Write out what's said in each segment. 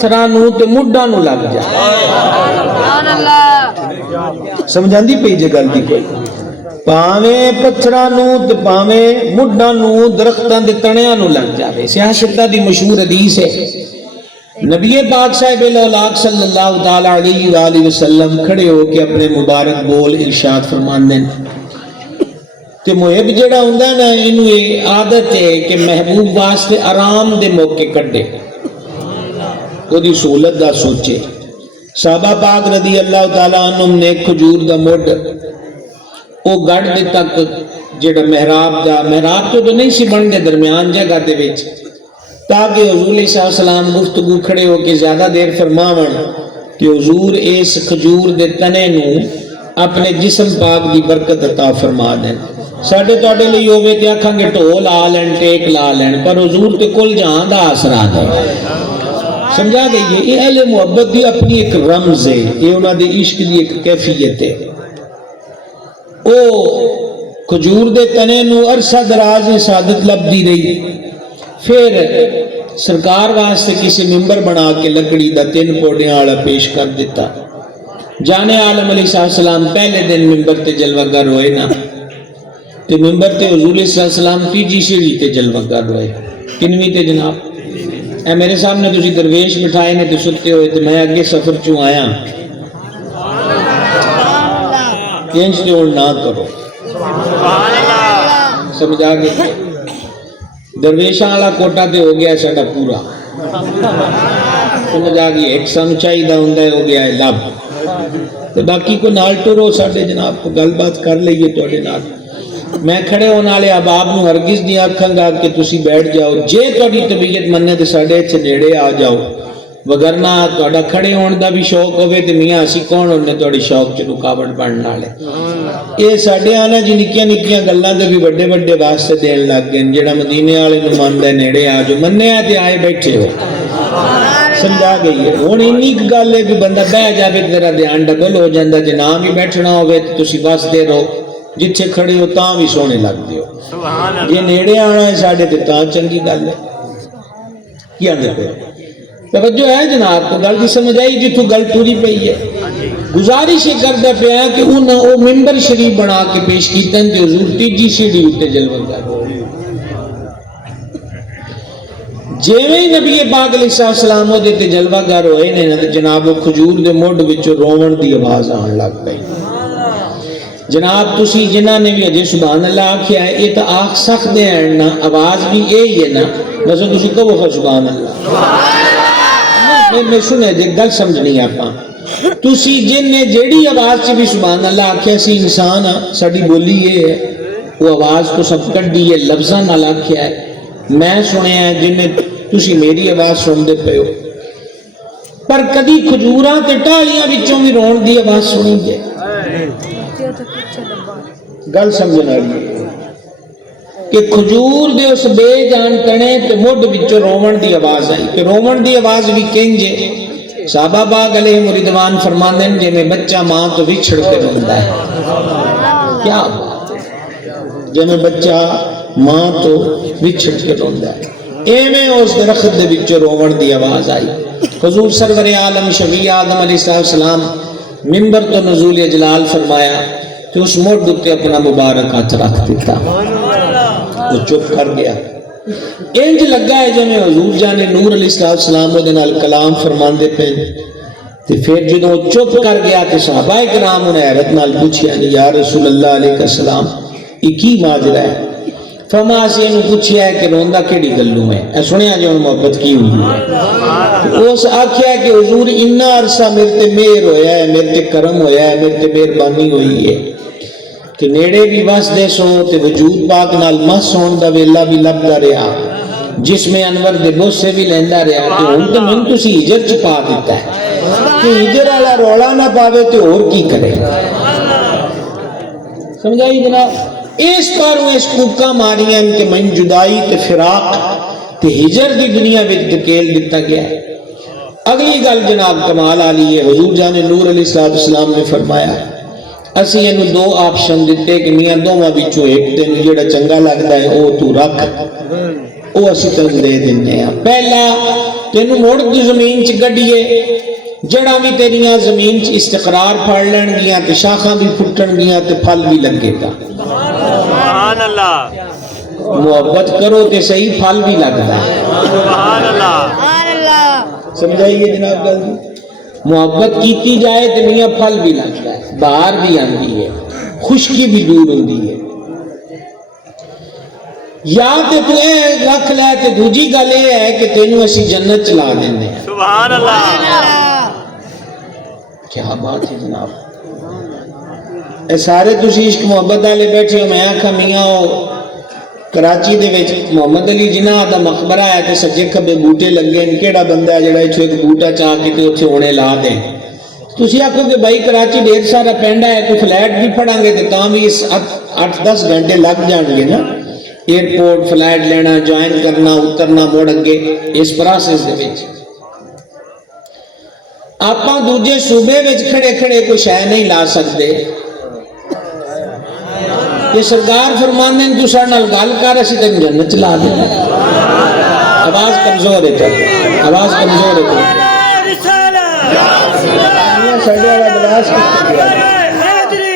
پتھراں تے مڈاں نوں لگ جائے. سمجھاندی پئی جے گل دی کوئی؟ پاویں پتھراں تے پاویں مڈاں درختاں دے تنیاں نوں لگ جاوے. سیاستہ دی مشہور حدیث ہے. نبی پاک صاحب الاولاق صلی اللہ تعالی علیہ وآلہ وسلم کھڑے ہو کے اپنے مبارک بول ارشاد فرماندے ہیں کہ محب جڑا ہوندا نا اینوں یہ عادت ہے کہ محبوب واسطے آرام دے موقع کڈے، اودی سہولت دا سوچے. صحابہ پاک رضی اللہ تعالیٰ عنہم نے کھجور دا مڈ او گڑ دے تک جڑا محراب تو نہیں سی بن دے درمیان جگہ دے وچ، تاکہ حضور علیہ السلام گفتگو کھڑے ہو کے زیادہ دیر فرماون کہ حضور اس کھجور دے تنے نوں اپنے جسم پاک دی برکت عطا فرما دیں. ساڈے تواڈے لئی ہووے تے آکھاں گے ٹھول لا لین ٹیک لا لین، پر حضور تے کل جہان دا آسرا ہے. سمجھا گئی؟ یہ اہل محبت دی اپنی ایک رمز ہے، یہ انہاں دے عشق دی ایک کیفیت ہے. او کھجور دے تنے نوں عرصہ دراز سعادت لبدی رہی. پھر سرکار واسطے کسی ممبر بنا کے لکڑی دا 3 پوڑیاں والا پیش کر دیتا. جانے عالم علیہ السلام پہلے دن ممبر تے جلوہ گر ہوئے نا، تے ممبر تے حضور علیہ السلام تیجی سیڑھی تے جلوہ گر ہوئے. کنویں تے جناب؟ اے میرے سامنے تسی درویش بٹھائے نے تے ستے ہوئے تے میں اگے سفر چوں آیا. انج تے ہن نہ کرو. سمجھا گئے؟ درویشاں والا کوٹا تے ہو گیا ساڈا پورا. سمجھ آ گئی؟ ایک سانو چاہیدا ہوندا ہے ہو گیا ہے لب، تے باقی کو نال ٹرو ساڈے جناب کو گل بات کر لئیے تواڈے نال. میں کھڑے ہونے والے احباب نوں ہرگز نہیں آکھاں گا کہ تسی بیٹھ جاؤ. جے تہاڈی طبیعت مننے تے ساڈے اتے نیڑے آ جاؤ، وگرنہ تہاڈا کھڑے ہون دا بھی شوق ہوے تے میاں اسی کون ہونے تہاڈی شوق چ رکاوٹ بنن والے. یہ ساڈے آنا جی نکیاں نکیاں گلاں دے بھی بڑے بڑے واسطے دین لگ گئے. جڑا مدینے والے نوں مندا ہے نیڑے آ جو، منیا تے آئے بیٹھے ہو. سمجھا گئی ہے؟ ہن اینی گل ہے کہ بندہ بہ جاوے تیرا دھیان ڈبل ہو جاندا. جے نہ بھی بیٹھنا ہوے تے تسی بسدے رہو، جتھے کھڑے ہو تاں بھی سونے لگدے ہو. جے نیڑے آنا ہے ساڈے تے تاں چنگی گل ہے. کی آندے پے؟ توجہ ہے جناب کو گل دی سمجھ آئی جتوں گل ٹری پئی ہے. گزارش یہ کردا پیا کہ انہاں او ممبر شریف بنا کے پیش کیتے تے حضور تیجی سیڑھی تے جلوہ گر ہوئے. جیویں نبی پاک علیہ السلام دے تے جلوہ گر ہوئے نے جناب کھجور دے مڈ وچوں روون دی آواز آن لگ پئی. جناب تسی جنہاں نے بھی اجے سبحان اللہ آکھیا ہے یہ تو آکھ سکتے ہیں نا، آواز بھی یہی ہے نا. بس تسی کہو سبحان اللہ. میں سنے جے گل سمجھنی آپاں. تسی جن نے جیڑی آواز سے بھی سبحان اللہ آکھیا سی انسان ساڈی بولی یہ ہے، وہ آواز تو سب کڈی ہے لفظاں نال آکھیا ہے. میں سنیا ہے جن نے تسی میری آواز سن دے پے ہو، پر کدی کھجوراں تے ٹاہلیاں وچوں بھی رون دی آواز سنی جے؟ گل سمجھنا ہے کہ کھجور دے اس بے جان تنے تے مڈ وچوں روون دی آواز آئی. کہ روون دی آواز بھی کنجے؟ صحابہ پاک علیہ رضوان فرماندے ہیں جے میں بچہ ماں تو وچھڑ کے روندا ہے. کیا جے میں بچہ ماں تو وچھڑ کے روندا ہے، ایویں اس درخت دے وچوں رون دی آواز آئی. حضور سرور عالم شفیع آدم علیہ السلام ممبر تو نزول اجلال فرمایا کہ اس مڈ تے اپنا مبارک ہاتھ رکھ دیتا. وہ چپ کر گیا. انج لگا ہے جے میں حضور جانے نور علیہ السلام دے نال کلام فرماندے پے. تے پھر جدوں چپ کر گیا تے صحابہ کرام نے حیرت نال پوچھیا یا رسول اللہ علیہ السلام یہ کی ماجرا ہے؟ فرمایا سے انہوں پوچھیا ہے کہ روندا کیڑی گلوں ہے. اے سنیا جے ان محبت کی ہوئی ہے. اس آکھیا کہ حضور اتنا عرصہ میرے تے مہر ہویا ہے، میرے تے کرم ہویا ہے، میرے تے مہربانی ہوئی ہے کہ نیڑے بھی وسدے سو تے وجود پاک نال مس ہون دا ویلا بھی لبدا رہا، جس میں انور دے بوسے بھی لیندا رہا. کہ ہن تے مینوں تسی ہجر چ پا دیتا ہے کہ ہجر والا رولا نہ پاوے تے اور کی کرے. سمجھائی جناب؟ اس پاروں اس کوکا ماریاں کہ من جدائی تے فراق تے ہجر دی دنیا وچ دھکیل دتا گیا. اگلی گل جناب کمال والی ہے. حضور جان نور علیہ السلام نے فرمایا اسی اینو 2 آپشن دیتے کہ میاں دوواں وچوں ایک تینوں جڑا چنگا لگدا ہے او تو رکھ، او اسی تینوں دے دینے ہیں. پہلا تینوں مڑ دی زمین چ گڈیے جڑا بھی تیریاں زمین چ استقرار پھڑ لین گیاں تے شاخاں بھی پھٹن گیاں تے پھل بھی لگے گا سبحان اللہ محبت کرو تے صحیح پھل بھی لگتا ہے سبحان اللہ سمجھائیے جناب گل محبت کیتی جائے تے میاں پھل بھی لگتا ہے بہار بھی آندی ہے خشکی بھی دور ہوندی ہے یا تے تو اے رکھ لے تے دوجی گل یہ ہے کہ تینوں اسی جنت چلا دینے ہیں سبحان اللہ کیا بات ہے جناب اے سارے تسی عشق محبت والے بیٹھے ہو میں آکھا میاں ہو کراچی دے وچ محمد علی جناح دا مقبرہ ہے تے سجے کھبے بوٹے لگے ان کیڑا بندہ ہے جڑا ایتھے ایک بوٹا چاہ کے تے اوتھے اونے لا دے تسی آکھو کہ بھائی کراچی ڈھیر سارا پینڈا ہے کوئی فلیٹ بھی پڑھاں گے تے تاں بھی اس 8-10 گھنٹے لگ جان گے نا ایئرپورٹ فلائٹ لینا جوائن کرنا اترنا موڑ اگے اس پروسیس دے وچ آپاں دوجے صوبے وچ کھڑے کھڑے کوئی شے نہیں لا سکتے یہ سرکار فرماندے ہیں تو سارے نال گل کر اسی تینوں جنت چلا دیں آواز کمزور ہے تیری آواز کمزور ہے تیری ساڈے والا گلاس کتنے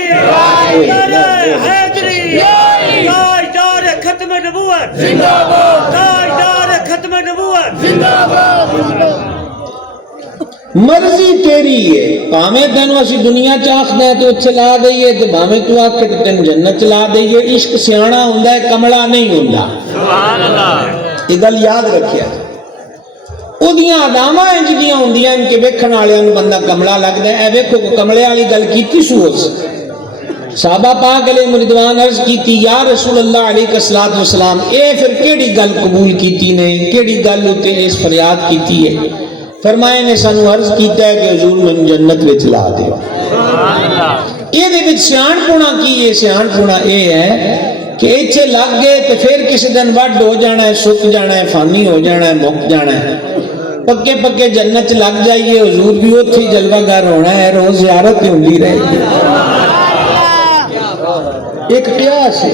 تاجدار ختم نبوت زندہ باد تاجدار ختم نبوت زندہ باد مرضی تیری ہے پاویں تینوں اسی دنیا چ آکھدے تے اوتھے لا دئیے تے بھاویں تو آکھے تے تینوں جنت چلا دئیے عشق سیاںا ہوندا ہے کملا نہیں ہوندا سبحان اللہ یہ گل یاد رکھیا اودیاں اداواں انج دیاں ہوندیاں کہ ویکھن والےاں نوں بندہ کملا لگدا ہے اے ویکھو کہ کملے والی گل کیتی سو اس صحابہ پاک علیہ رضوان عرض کیتی یا رسول اللہ علیہ الصلوۃ والسلام اے پھر کیڑی گل قبول کیتی نے کیڑی گل تے اس فریاد کیتی ہے فرمائے نے سانو عرض کیتا ہے کہ حضور میں جنت وچ لا دیو یہ دے وچ سیاں پونا کی ہے سیاں پونا اے ہے کہ ایتھے لگ گئے تے پھر کسی دن وڈ ہو جانا ہے سک جانا ہے فانی ہو جانا ہے مک جانا ہے پکے پکے جنت لگ جائیے حضور بھی اوتھے ہی جلوہ گر ہونا ہے روز زیارت ہی ہوندی رہے گی ایک قیاس ہے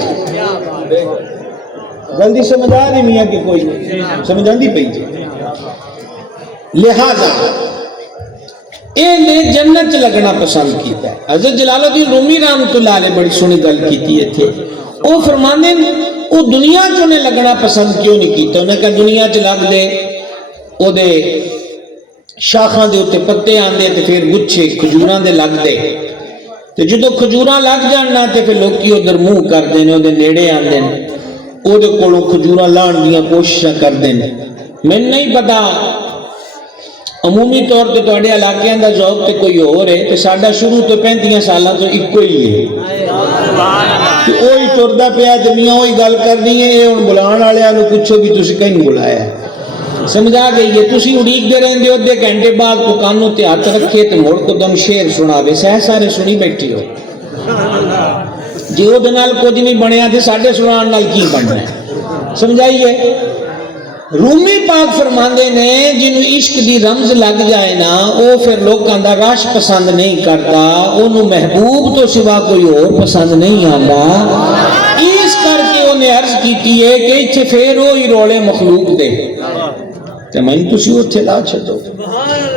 جلدی سمجھ آ نہیں میاں کہ کوئی سمجھ آندی پئی جی لہذا اے نے جنت لگنا پسند کیتا ہے حضرت جلال الدین رومی رحمۃ اللہ علیہ بڑی سونی گل کیتی ہے تھے وہ فرماندے وہ دنیا چ نے لگنا پسند کیوں نہیں کیتا انہیں کہا دنیا چ لگ دے او دے شاخاں دے اوتے پتے آندے تے پھر گچھے کھجوراں دے لگ دے تے جدو کھجوراں لگ جاننا تے پھر لوکی ادھر منہ کردے نے او دے نیڑے آندے نے او دے کولوں کھجوراں لان دیاں کوششاں کردے نے میں نہیں پتا عمومی طور تے تواڈے علاقیاں دا ذوق تے کوئی ہور ہے تے ساڈا شروع تو 35 سالاں تو اکو ہی ہے کہ اوہی ٹردا پیا تے میاں اوہی گل کرنی ہے اے ہن بلان والےاں نوں پوچھو بھی تسی کہیں بلایا سمجھا گئی ہے تسی اڑیکدے رہندے ہو ادھے گھنٹے بعد کو کانوں تے ہاتھ رکھے تے مڑ کو دم شعر سناوے سارے سنی بیٹھی ہو جے او دے نال کچھ نہیں بنیا تے ساڈے سنان نال کی بننا ہے سمجھائیے رومی پاک فرماندے نے جنوں عشق دی رمز لگ جائے نا او پھر لوکاں دا رش پسند نہیں کرتا اونوں محبوب تو سوا کوئی اور پسند نہیں آندا اس کر کے انہیں عرض کیتی ہے کہ ایتھے پھر وہی رولے مخلوق دے تے میں تسی اوتھے لا چھڈو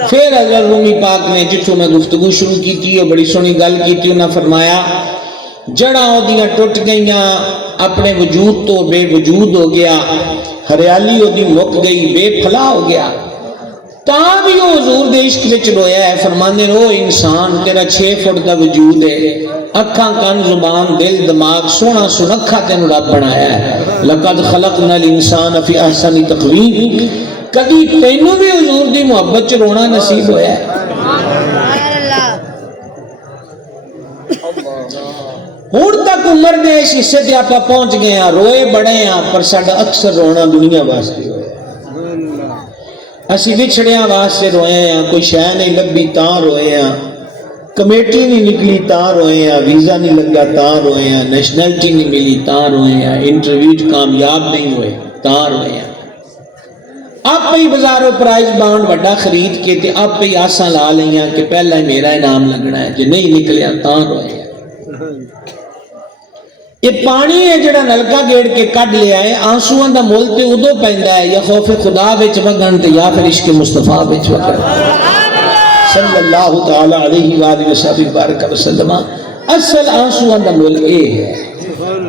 پھر حضرت رومی پاک نے جتھوں میں گفتگو شروع کیتی ہے بڑی سونی گل کیتی انہاں فرمایا جڑاں اودیاں ٹوٹ گئیاں اپنے وجود تو بے وجود ہو گیا ہریالی اودی مک گئی بے پھلا ہو گیا تاں بھی وہ حضور دے عشق وچ رویا ہے فرماندے او انسان تیرا 6 فٹ دا وجود ہے اکھاں کان زبان دل دماغ سونا سنکھا تینوں رب بنایا ہے لقد خلقنا الانسان فی احسن تقویم کبھی تینوں بھی حضور دی محبت چ رونا نصیب ہویا ہے ہوں تک عمر دے اس حصے تے آپ پہنچ گئے ہیں روئے بڑے ہیں پر ساڈا اکثر رونا دنیا واسطے ہویا اسی بچھڑیاں واسطے روئے ہیں کوئی شے نہیں لبھی تاں روئے ہیں کمیٹی نہیں نکلی تاں روئے ہیں ویزا نہیں لگا تاں روئے ہیں نیشنلٹی نہیں ملی تاں روئے ہیں انٹرویو کامیاب نہیں ہوئے تاں روئے ہیں آپ ہی بازاروں پرائز بانڈ وڈا خرید کے تے آپ ہی آساں لا لیاں کہ پہلا ہی میرا انعام لگنا ہے جے نہیں نکلیا تاں روئے ہیں یہ پانی ہے جڑا نلکا گیڑ کے کڈ لیا ہے، آنسواں دا مول تے ادو پیندا ہے یا خوف خدا وچ وگن تے یا پھر عشق مصطفیٰ وچ وگن۔ صلی اللہ تعالی علیہ وآلہ وسلم بارک وسلم۔ اصل آنسواں دا مول اے ہے،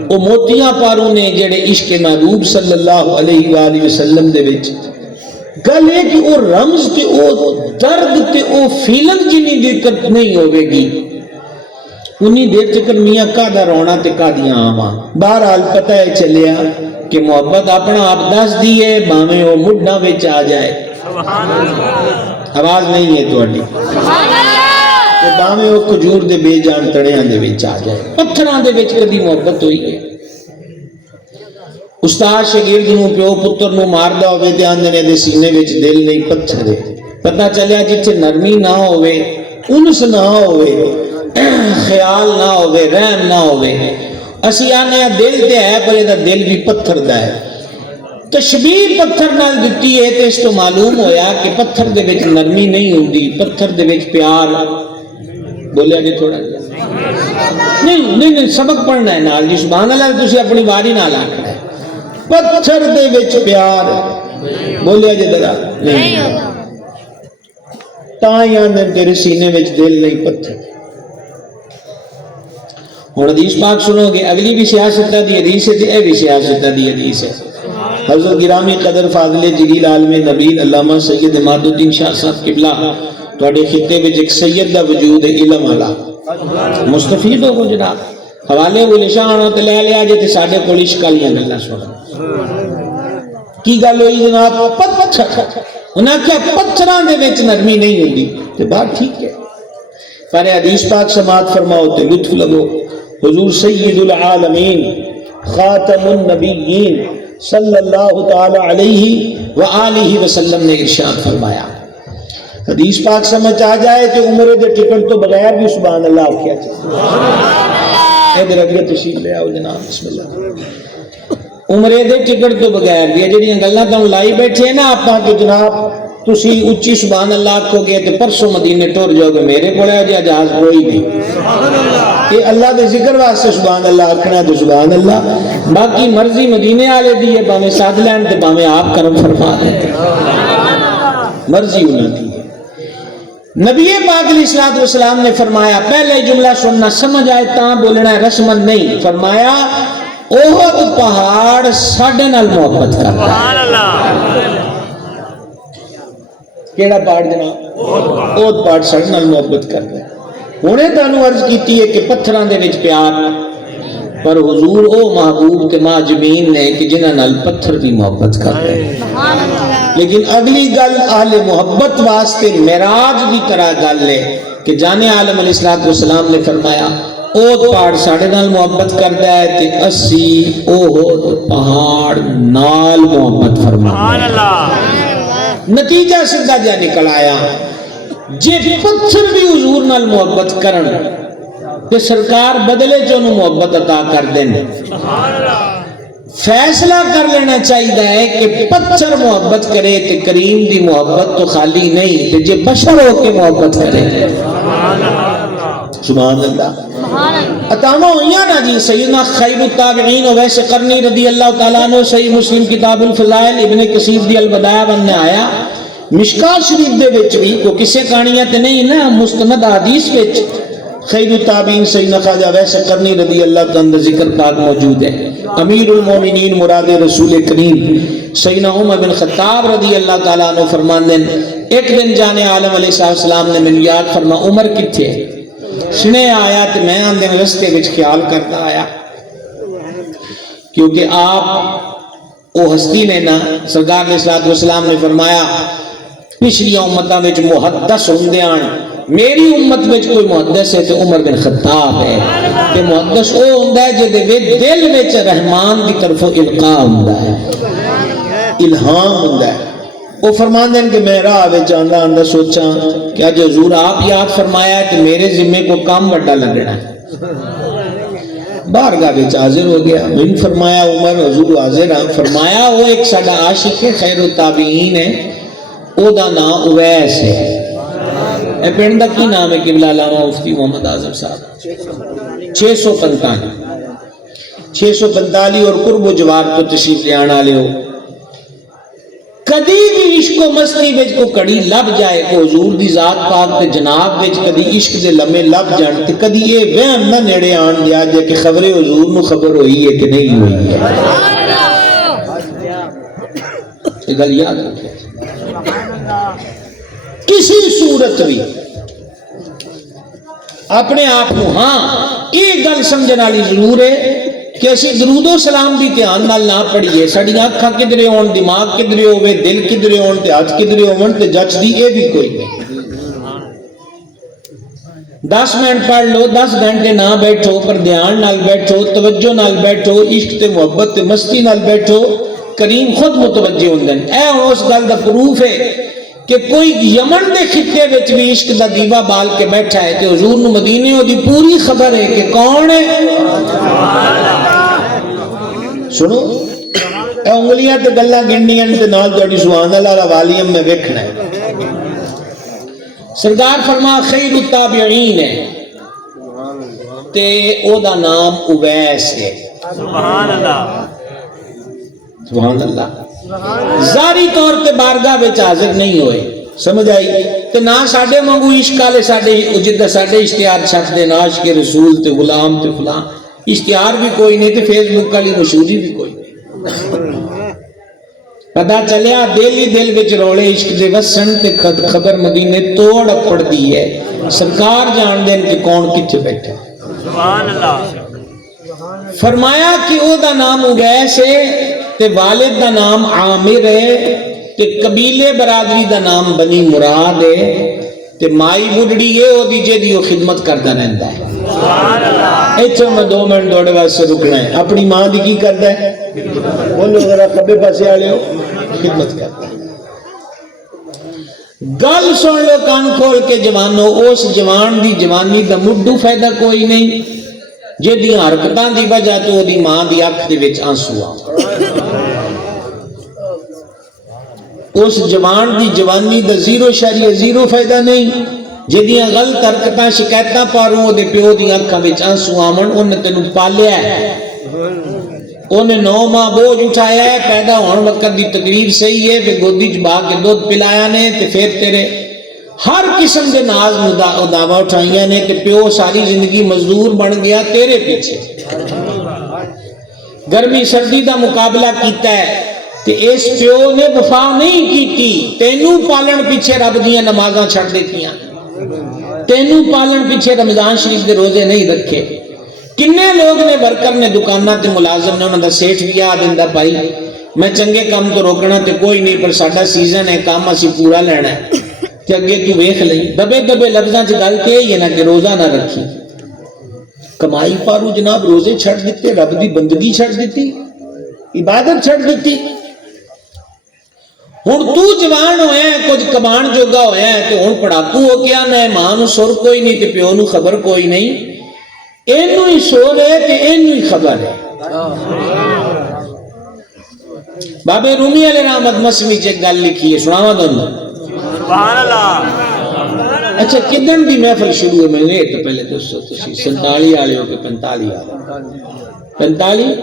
وہ موتیاں پاروں نے جڑے عشق محبوب صلی اللہ علیہ وآلہ وسلم دے وچ گل ہے کہ وہ رمز تے وہ درد تے وہ فیلنگ جنی دقت نہیں ہوئے گی، انہی دیر چکر میاں کا دا رونا تے کا دیاں آواں۔ بہرحال پتہ ہے چلیا کہ محبت اپنا آپ دس دیئے باویں وہ مڈنا وچ آ جائے، آواز نہیں ہے توڑی، کہ باویں وہ کجور دے بے جان تڑیاں دے وچ آ جائے، پتھراں دے وچ کدی محبت ہوئی ہے۔ استاد شاگرد نو پیو پتر نو ماردا ہوئے تے آندے دے سینے وچ دل نہیں پتھر ہے۔ پتہ چلیا جتھے نرمی نہ ہوئے، انس نہ ہوئے، خیال نہ ہوئے، رحم نہ ہوئے، اسی آنے دل تے ہے پر یہ دل بھی پتھر دا ہے۔ تشبیہ پتھر نال دتی ہے تے اس تو معلوم ہویا کہ پتھر دے وچ نرمی نہیں ہوندی، پتھر دے وچ پیار۔ بولیا جی تھوڑا نہیں سبق پڑھنا ہے نال جی، سبحان اللہ تسی اپنی واری نال آکھنا ہے۔ پتھر دے وچ پیار، بولیا جی ذرا نہیں، تاں یا تیرے سینے وچ دل نہیں پتھر۔ ہن حدیث پاک سنو گے، اگلی بھی سیاست دی حدیث ہے تے اے بھی سیاست دی حدیث ہے۔ حضرت گرامی قدر فاضل جلیل عالم نبیل علامہ سید عماد الدین شاہ صاحب قبلہ تواڈے خطے وچ ایک سید دا وجود ہے، علم والا، مستفید ہو جناب۔ حوالے وہ لشان تے لے لیا جے تے ساڈے کول عشق والیاں گلاں سن۔ کی گل ہوئی جناب؟ پتھر، انہاں کیا پتھراں دے وچ نرمی نہیں ہوندی تے بات ٹھیک ہے، پر حدیث پاک سماعت فرماؤ تے لطف لگو۔ حضور سید العالمین خاتم النبیین صلی اللہ تعالی علیہ وآلہ وسلم نے ارشاد فرمایا، حدیث پاک سمجھ آ جائے تو عمرے دے ٹکٹ تو بغیر بھی سبحان اللہ کیا چاہیے۔ ادھر اگے تشریف لے آؤ جناب، بسم اللہ۔ عمرے دے ٹکٹ تو بغیر بھی جڑیاں گلاں تاں لائی بیٹھے نا آپاں کہ جناب تسی اچھی سبحان اللہ آکھو گے تے پرسوں مدینے ٹر جاؤ گے، میرے کو ہے جی جہاز کوئی نہیں، یہ اللہ دے ذکر واسطے سبحان اللہ آکھنا تو سبحان اللہ، باقی مرضی مدینے والے دی ہے، باویں ساتھ لین تے باویں آپ کرم فرما دیں، مرضی انہاں دی ہے۔ نبی پاک علیہ الصلوۃ والسلام نے فرمایا، پہلے جملہ سننا سمجھ آئے تاں بولنا ہے، رسمن نہیں، فرمایا احد پہاڑ ساڈے نال محبت کرتا ہے۔ کیڑا پہاڑ جناب؟ احد پہاڑ ساڈے نال محبت کرتا ہے۔ انہیں تانوں عرض کیتی ہے کہ پتھراں دے وچ پیار، پر حضور او محبوب تے معجبین نے کہ جنہاں نال پتھر دی محبت کرتے ہیں۔ لیکن اگلی گل اہل محبت واسطے معراج دی طرح گل ہے کہ جانے عالم علیہ الصلوۃ والسلام نے فرمایا احد پہاڑ ساڈے نال محبت کرتا ہے تے اسی احد پہاڑ نال محبت فرماتے ہیں۔ نتیجہ سیدھا جا نکل آیا، جے پتھر بھی حضور نال محبت کرن تے سرکار بدلے چ انہوں محبت عطا کر دیں۔ فیصلہ کر لینا چاہیے ہے کہ پتھر محبت کرے تے کریم دی محبت تو خالی نہیں، تے جے بشر ہو کے محبت کرے سبحان اللہ۔ عطاواں ہوئیاں نا جی، سیدنا خیر التابعین اویس قرنی رضی اللہ تعالیٰ عنہ، صحیح مسلم کتاب الفضائل ابن کثیر دی البدایہ بننے آیا، مشکات شریف دے وچ بھی کو کسے کہانیاں تے نہیں نا، مستند حدیث وچ خیر التابعین سیدنا خواجہ اویس قرنی رضی اللہ تعالیٰ ذکر پاک موجود ہے۔ امیر المومنین مراد رسول کریم سیدنا عمر بن خطاب رضی اللہ تعالیٰ عنہ فرماندے ایک دن جانے عالم علیہ السلام نے من یاد فرما عمر کتھے سنے آیا تو میں آن دن رستے وچ خیال کرتا آیا، کیونکہ آپ او ہستی نے نا سرکار علیہ السلام نے فرمایا پچھلی امتاں وچ محدث ہوندیاں، میری امت وچ کوئی محدث ہے تو عمر بن خطاب ہے، کہ محدث او ہوندا ہے جے دے دل وچ رحمان دی طرفوں القاء ہوندا ہے، الہام ہوندا ہے۔ وہ فرماندے ہیں کہ میں راہ وچ آندا آندا سوچاں کہ اج حضور آپ یاد فرمایا ہے کہ میرے ذمے کو کام بڑا لگنا ہے، بارگاہ وچ حاضر ہو گیا، من فرمایا عمر حضور حاضر ہیں، فرمایا وہ ایک ساڈا عاشق ہے خیر التابعین ہے، او دا نام اویس ہے۔ اے پنڈ دا کی نام ہے قبلہ علامہ مفتی محمد اعظم صاحب؟ 655 645 اور قرب و جوار تو تشریف لے آنا لے ہو کدی بھی عشق و مستی وچ کو کڑی لب جائے کہ حضور دی ذات پاک تے جناب وچ کدی عشق دے لمحے لب جان تے کدی یہ وہم نہ نیڑے آن دیا جے کہ خبر حضور نو خبر ہوئی ہے کہ نہیں ہوئی ہے. یہ گل یاد رکھیں کسی صورت بھی اپنے آپ کو ہاں یہ گل سمجھنے والی ضرور ہے کہ اسی درود و سلام بھی دھیان نال نہ پڑھیے ساڈیاں اکھاں کدھرے ہون دماغ کدھرے ہوے دل کدھرے ہون تے ہاتھ کدھرے ہون تے جچدی اے بھی کوئی نہیں. 10 منٹ پڑھ لو 10 گھنٹے نہ بیٹھو پر دھیان نال بیٹھو توجہ نال بیٹھو عشق تے محبت تے مستی نال بیٹھو کریم خود متوجہ ہوندے ہیں. اے اس گل دا پروف ہے کہ کوئی یمن دے خطے وچ بھی عشق دا دیوا بال کے بیٹھا ہے تے حضور نو مدینے دی پوری خبر ہے کہ کون ہے. سنو اے انگلیاں تے گلاں گننیاں تے نال تہاڈی سبحان اللہ دا والیم میں ویکھنا ہے. سردار فرما خیر التابعین ہے تے او دا نام اویس ہے. سبحان اللہ سبحان اللہ. ظاہری طور تے بارگاہ وچ حاضر نہیں ہوئے سمجھ آئی تے نہ ساڈے وانگو عشق والے ساڈے جدھر ساڈے اشتہار چھپ دے نہ عاشق رسول تے غلام تے فلاں اشتہار بھی کوئی نہیں تے فیس بک والی مشہوری بھی کوئی نہیں. پتہ چلیا دل ہی دل وچ رولے عشق دے وسن تے خبر مدینے توڑ پڑ دی ہے. سرکار جان دین کہ کون کتھے بیٹھا. سبحان اللہ. فرمایا کہ او دا نام اویس ہے تے والد دا نام عامر ہے تے قبیلے برادری دا نام بنی مراد ہے تے مائی بڑھڑی ہے او دی جے دی او خدمت کردا رہندا ہے. سبحان اللہ. ایتھے میں 2 منٹ دوڑے واسطے رکنا ہے. اپنی ماں دی کی کردا ہے بولو ذرا کبے پاسے والے ہو خدمت کردا ہے. گل سن لو کان کھول کے جوانو اس جوان دی جوانی دا مڈو فائدہ کوئی نہیں جہدیاں حرکتاں دی وجہ تو دی ماں دی اکھ دے وچ آنسو آ. اس جوان دی جوانی دا 0.0 فائدہ نہیں جہدیاں غلط حرکتاں شکایتاں پاروں دے پیو دی اکھاں وچ آنسو آون. انہیں تینوں پالیا ہے انہیں 9 ماہ بوجھ اٹھایا ہے پیدا ہون وقت دی تقریر صحیح ہے پھر گودی چ با کے دودھ پلایا نے تے پھر تیرے ہر قسم دے ناز دعویٰ اٹھائیاں نے تے پیو ساری زندگی مزدور بن گیا تیرے پیچھے. گرمی سردی دا مقابلہ کیتا ہے تے اس پیو نے وفا نہیں کیتی. تینوں پالن پیچھے رب دیاں نمازاں چھڑ دیتیاں تینوں پالن پیچھے رمضان شریف دے روزے نہیں رکھے. کنے لوگ نے ورکر نے دکانہ تے ملازم نے انہوں دا سیٹھ بھی آ دیندا بھائی میں چنگے کام تو روکنا تے کوئی نہیں پر ساڈا سیزن ہے کام اسی پورا لینا ہے تے اگے تو ویکھ لئی دبے دبے لفظاں چ گل کہ یہ نہ کہ روزہ نہ رکھی. کمائی پارو جناب روزے چھڑ دیتے رب دی بندگی چھڑ دیتی عبادت چھڑ دیتی. ہن تو جوان ہویا ہے کچھ کمان جوگا ہویا ہے تے ہن پڑھاکو ہو گیا نہ ماں نو سر کوئی نہیں تے پیو نو خبر کوئی نہیں. اینو ہی سور ہے تے اینو ہی خبر ہے. بابے رومی علیہ رحمت مسمی چ گل لکھی ہے سناواں تانوں. سبحان اللہ. اچھا کدن دی محفل شروع ہے میں نے تو پہلے دوستو تسی 47 والے ہو کے 45 والے 45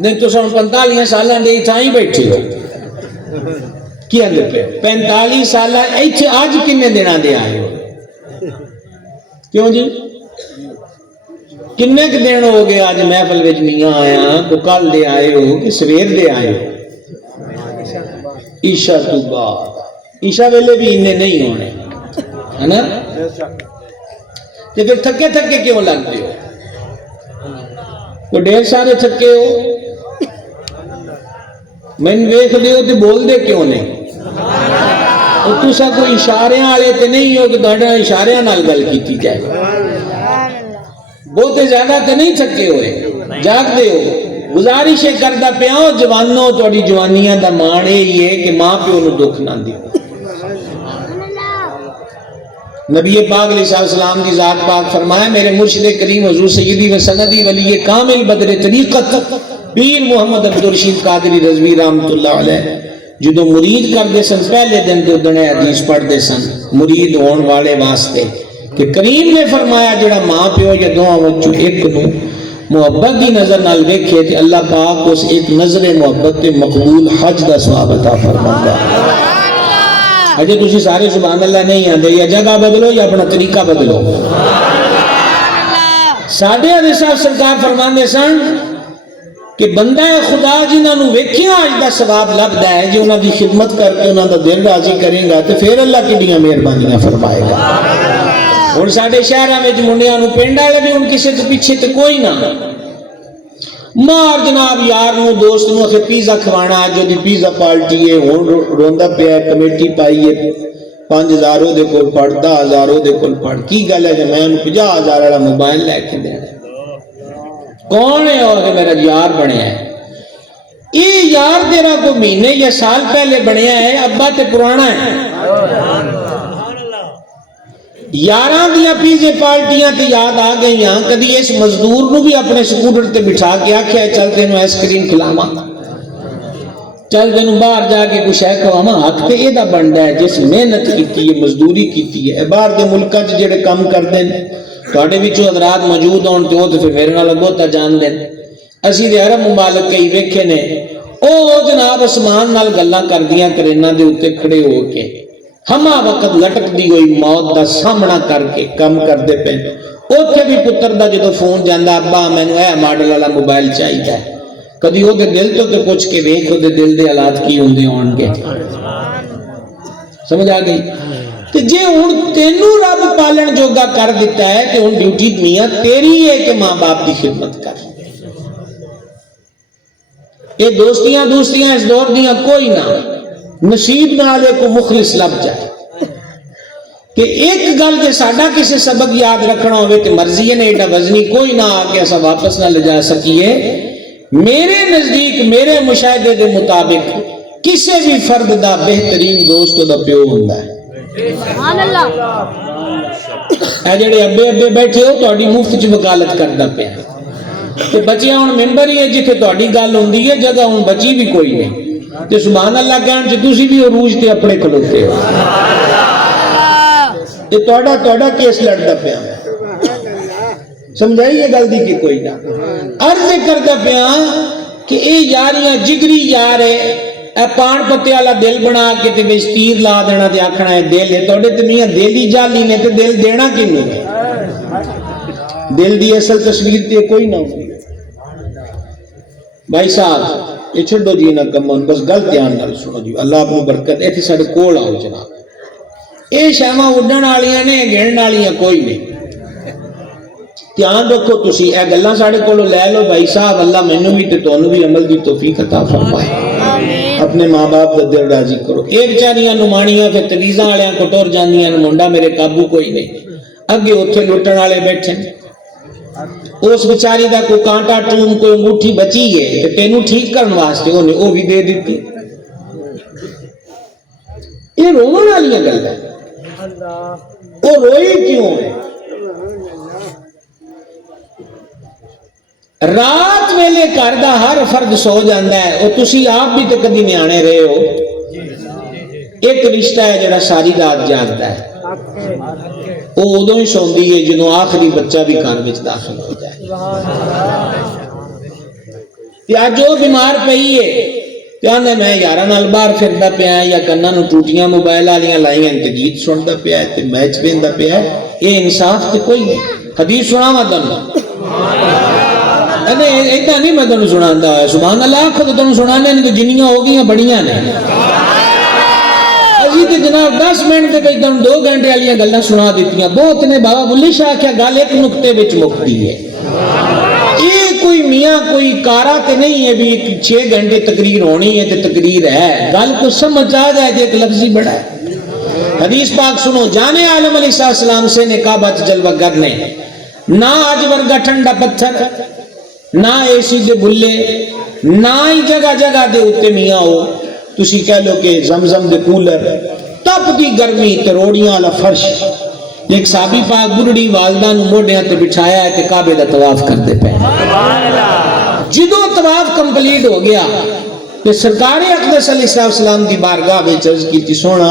نہیں تو سن 45 سالاں دے تھاں ہی بیٹھے ہو کی اندر پہ 45 سالہ ایتھے اج کنے دناں دے آئے ہو کیوں جی کنے کے دن ہو گئے آج محفل وچ نہیں آیا تو کل دے آئے ہو کہ سویر دے آئے ہو عشاء تو بعد عشاء ویلے بھی انہیں نہیں ہونے ہے نا تے پھر تھکے تھکے کیوں لگتے ہو تو ڈھیر سارے تھکے ہو میں ویکھ دے ہو تے بول دے کیوں نہیں اور تسا کوئی اشارے والے تے نہیں ہو کہ تہاڈے اشارے نال گل کیتی جائے بہت زیادہ تے نہیں تھکے ہوئے جاگ دے ہو گزارش کردہ پیاؤ جوانوں تہاڈی جوانیاں دا مان یہ ہے کہ ماں پیو نو دکھ نہ دیو. نبی پاک علیہ السلام کی ذات پاک فرمایا میرے مرشد کریم حضور سیدی و سندی ولی کامل بدر طریقت پیر محمد عبدالرشید قادری رضوی رحمت اللہ علیہ جدو مرید کر دے سن پہلے دن دے دنے حدیث پڑھ دے سن مرید ہون والے واسطے کہ کریم نے فرمایا جڑا ماں پیو یا دعا وچوں ایک نو محبت کی نظر نال دیکھے تو اللہ پاک اس ایک نظر محبت تے مقبول حج دا ثواب عطا فرماتا ہے۔ اجے تسی سارے سبحان اللہ نہیں آندے، یا جگہ بدلو یا اپنا طریقہ بدلو۔ ساڈے علیہ صاحب سرکار فرماندے سن کہ بندہ خدا جنہاں نو ویکھیا اج دا ثواب لبدا ہے، جے انہاں دی خدمت کر کے انہاں دا دل راضی کرے گا تو پھر اللہ کڈیاں مہربانیاں فرمائے گا۔ ہن ساڈے شہراں وچ منڈیاں نو پنڈ والے بھی ہن کسے تو پیچھے تے کوئی نہ مار جناب یار نو دوست نو کہ پیزا کھوانا، جو دی پیزا پارٹی ہے ہن روندا پیا کمیٹی پائی ہے 5000 دے کول پڑ 10000 دے کول پڑ، کی گل ہے کہ میں 50000 والا موبائل لے کے دینا؟ کون ہے اور میرا یار بنیا ہے؟ یہ یار تیرا کو مہینے یا سال پہلے بنیا ہے، ابا تے پرانا ہے۔ یاراں دیاں پیزے پارٹیاں تے یاد آ گئی ہاں، کدی اس مزدور نو بھی اپنے سکوٹر تے بٹھا کے آکھیا ہے چل تینوں آئس کریم کھلاواں، چل تینوں باہر جا کے کچھ ہے کھواواں؟ حق تے یہ بنتا ہے جس محنت کیتی ہے، مزدوری کیتی ہے۔ باہر دے ملکاں چ جڑے کام کردے نے تواڈے وچوں حضرات موجود ہون تے او تے پھر میرے نال بہتا جان دین، اسی دے عرب ممالک کئی ویکھے نے، او جناب اسمان نال گلاں کردیاں کریناں دے اوتے کھڑے ہو کے ہما وقت لٹک دی ہوئی موت دا سامنا کر کے کم کردے پے۔ اوتھے بھی پتر دا جدوں فون جاندا ابا مینوں اے ماڈل والا موبائل چاہیدا ہے، کدی او دے دل تو تے پوچھ کے ویکھ او دے دل دے حالات کی ہوندے ہون گے۔ سمجھ آ گئی؟ کہ جے ہن تینوں رب پالن جوگا کر دیتا ہے کہ ہن ڈیوٹی میاں تیری ہے کہ ماں باپ دی خدمت کر۔ یہ دوستیاں اس دور دیاں کوئی نہ، نصیب نالے کو مخلص لب جائے کہ ایک گل جے ساڈا کسی سبق یاد رکھنا ہوئے کہ مرضی نے ایڈا وزنی کوئی نہ آ کے ایسا واپس نہ لے جا سکیے۔ میرے نزدیک میرے مشاہدے دے مطابق کسی بھی فرد دا بہترین دوست دا پیو ہوندا ہے۔ سبحان اللہ۔ اے جڑے ابے بیٹھے ہو تہاڈی مفت چ وکالت کردا پیا کہ بچیاں ہن ممبر ہی ہے جتھے تہاڈی گل ہوندی ہے، جگہ ہن بچی بھی کوئی نہیں تے سبحان اللہ کہن چ تسی بھی عروج تے اپنے کھلوتے ہو۔ تے تہاڈا کیس لڑدا پیا، سمجھائی یہ گل دی کہ کوئی نہ۔ عرض کردا پیا کہ اے یاریاں جگری یار ہے، اے پان پتے والا دل بنا کے تے وچ تیر لا دینا تے آکھنا ہے دل ہے، تہاڈے تے میاں دل ہی جعلی نے تے دل دینا کینوں ہے؟ دل دی اصل تصویر تے کوئی نہ ہوندی۔ بھائی صاحب یہ چھڈو جی نہ کمن، بس گل دھیان نال سنو جی، اللہ اپنی برکت ایتھے ساڈے کول آؤ جناب۔ اے شاواں اڈن والیاں نے، گھن والیاں کوئی نہیں۔ دھیان رکھو تسی اے گلاں ساڈے کولوں لے لو بھائی صاحب، اللہ مینوں بھی تے تانوں بھی عمل دی توفیق عطا فرمائے۔ اپنے ماں باپ دا دل راضی کرو۔ اے بیچاریاں نمانیاں پھر تویزاں والیاں کو ٹر جاندیاں نے، منڈا میرے قابو کوئی نہیں، اگے اوتھے لٹن والے بیٹھے، اس بیچاری دا کوئی کانٹا ٹون کوئی انگوٹھی بچی ہے تے تینوں ٹھیک کرن واسطے اونے او بھی دے دتی۔ یہ روون والیاں گلاں او روئی کیوں ہے؟ رات ویلے گھر دا ہر فرد سو جاندا ہے، او تسی آپ بھی تے کدی نیانے رہے ہو، ایک رشتہ ہے جڑا ساری رات جاگدا ہے، وہ ادو ہی سوندی ہے جدوں آخری بچہ بھی گھر وچ داخل ہو جائے۔ اج وہ بیمار پئی ہے تے آندا میں یاراں نال باہر پھردا پیا یا کناں نوں ٹوٹیاں موبائل والیاں لائیاں تے گیت سندا پیا تے میچ ویندا پیا، یہ انصاف تے کوئی نہیں۔ حدیث سناواں تانوں، ایڈا نہیں میں تانوں سناندا ہے، سبحان اللہ آکھو تے تانوں سنانے نے جنیاں ہو گئیاں بڑیاں نے۔ تے جناب 10 منٹ دے وچ تانوں 2 گھنٹے والیاں گلاں سنا دتیاں، بہت نے۔ بابا بلے شاہ کیا گل ایک نقطے وچ مکتی ہے، یہ کوئی میاں کوئی کارا تے نہیں ہے بھی 6 گھنٹے تقریر ہونی ہے تے تقریر ہے، گل کو سمجھ آ جائے تے ایک لفظی بڑا ہے۔ حدیث پاک سنو، جانے عالم علیہ السلام سے نے کعبہ جلوہ گر نے، نہ اج ورگا ٹھنڈا پتھر، نہ اے سی دے بلے، نہ ہی جگہ جگہ دے اوتے میاں ہو، تسی کہہ لو کہ زمزم دے کولر، تپ دی گرمی تے روڑیاں والا فرش۔ ایک صحابی پاک بڑھڑی والدہ نو موڈیاں تے بٹھایا ہے تے کعبے دا طواف کرتے پے۔ جدوں طواف کمپلیٹ ہو گیا تے سرکار اقدس علیہ السلام دی بارگاہ وچ عرض کیتی، سونا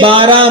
12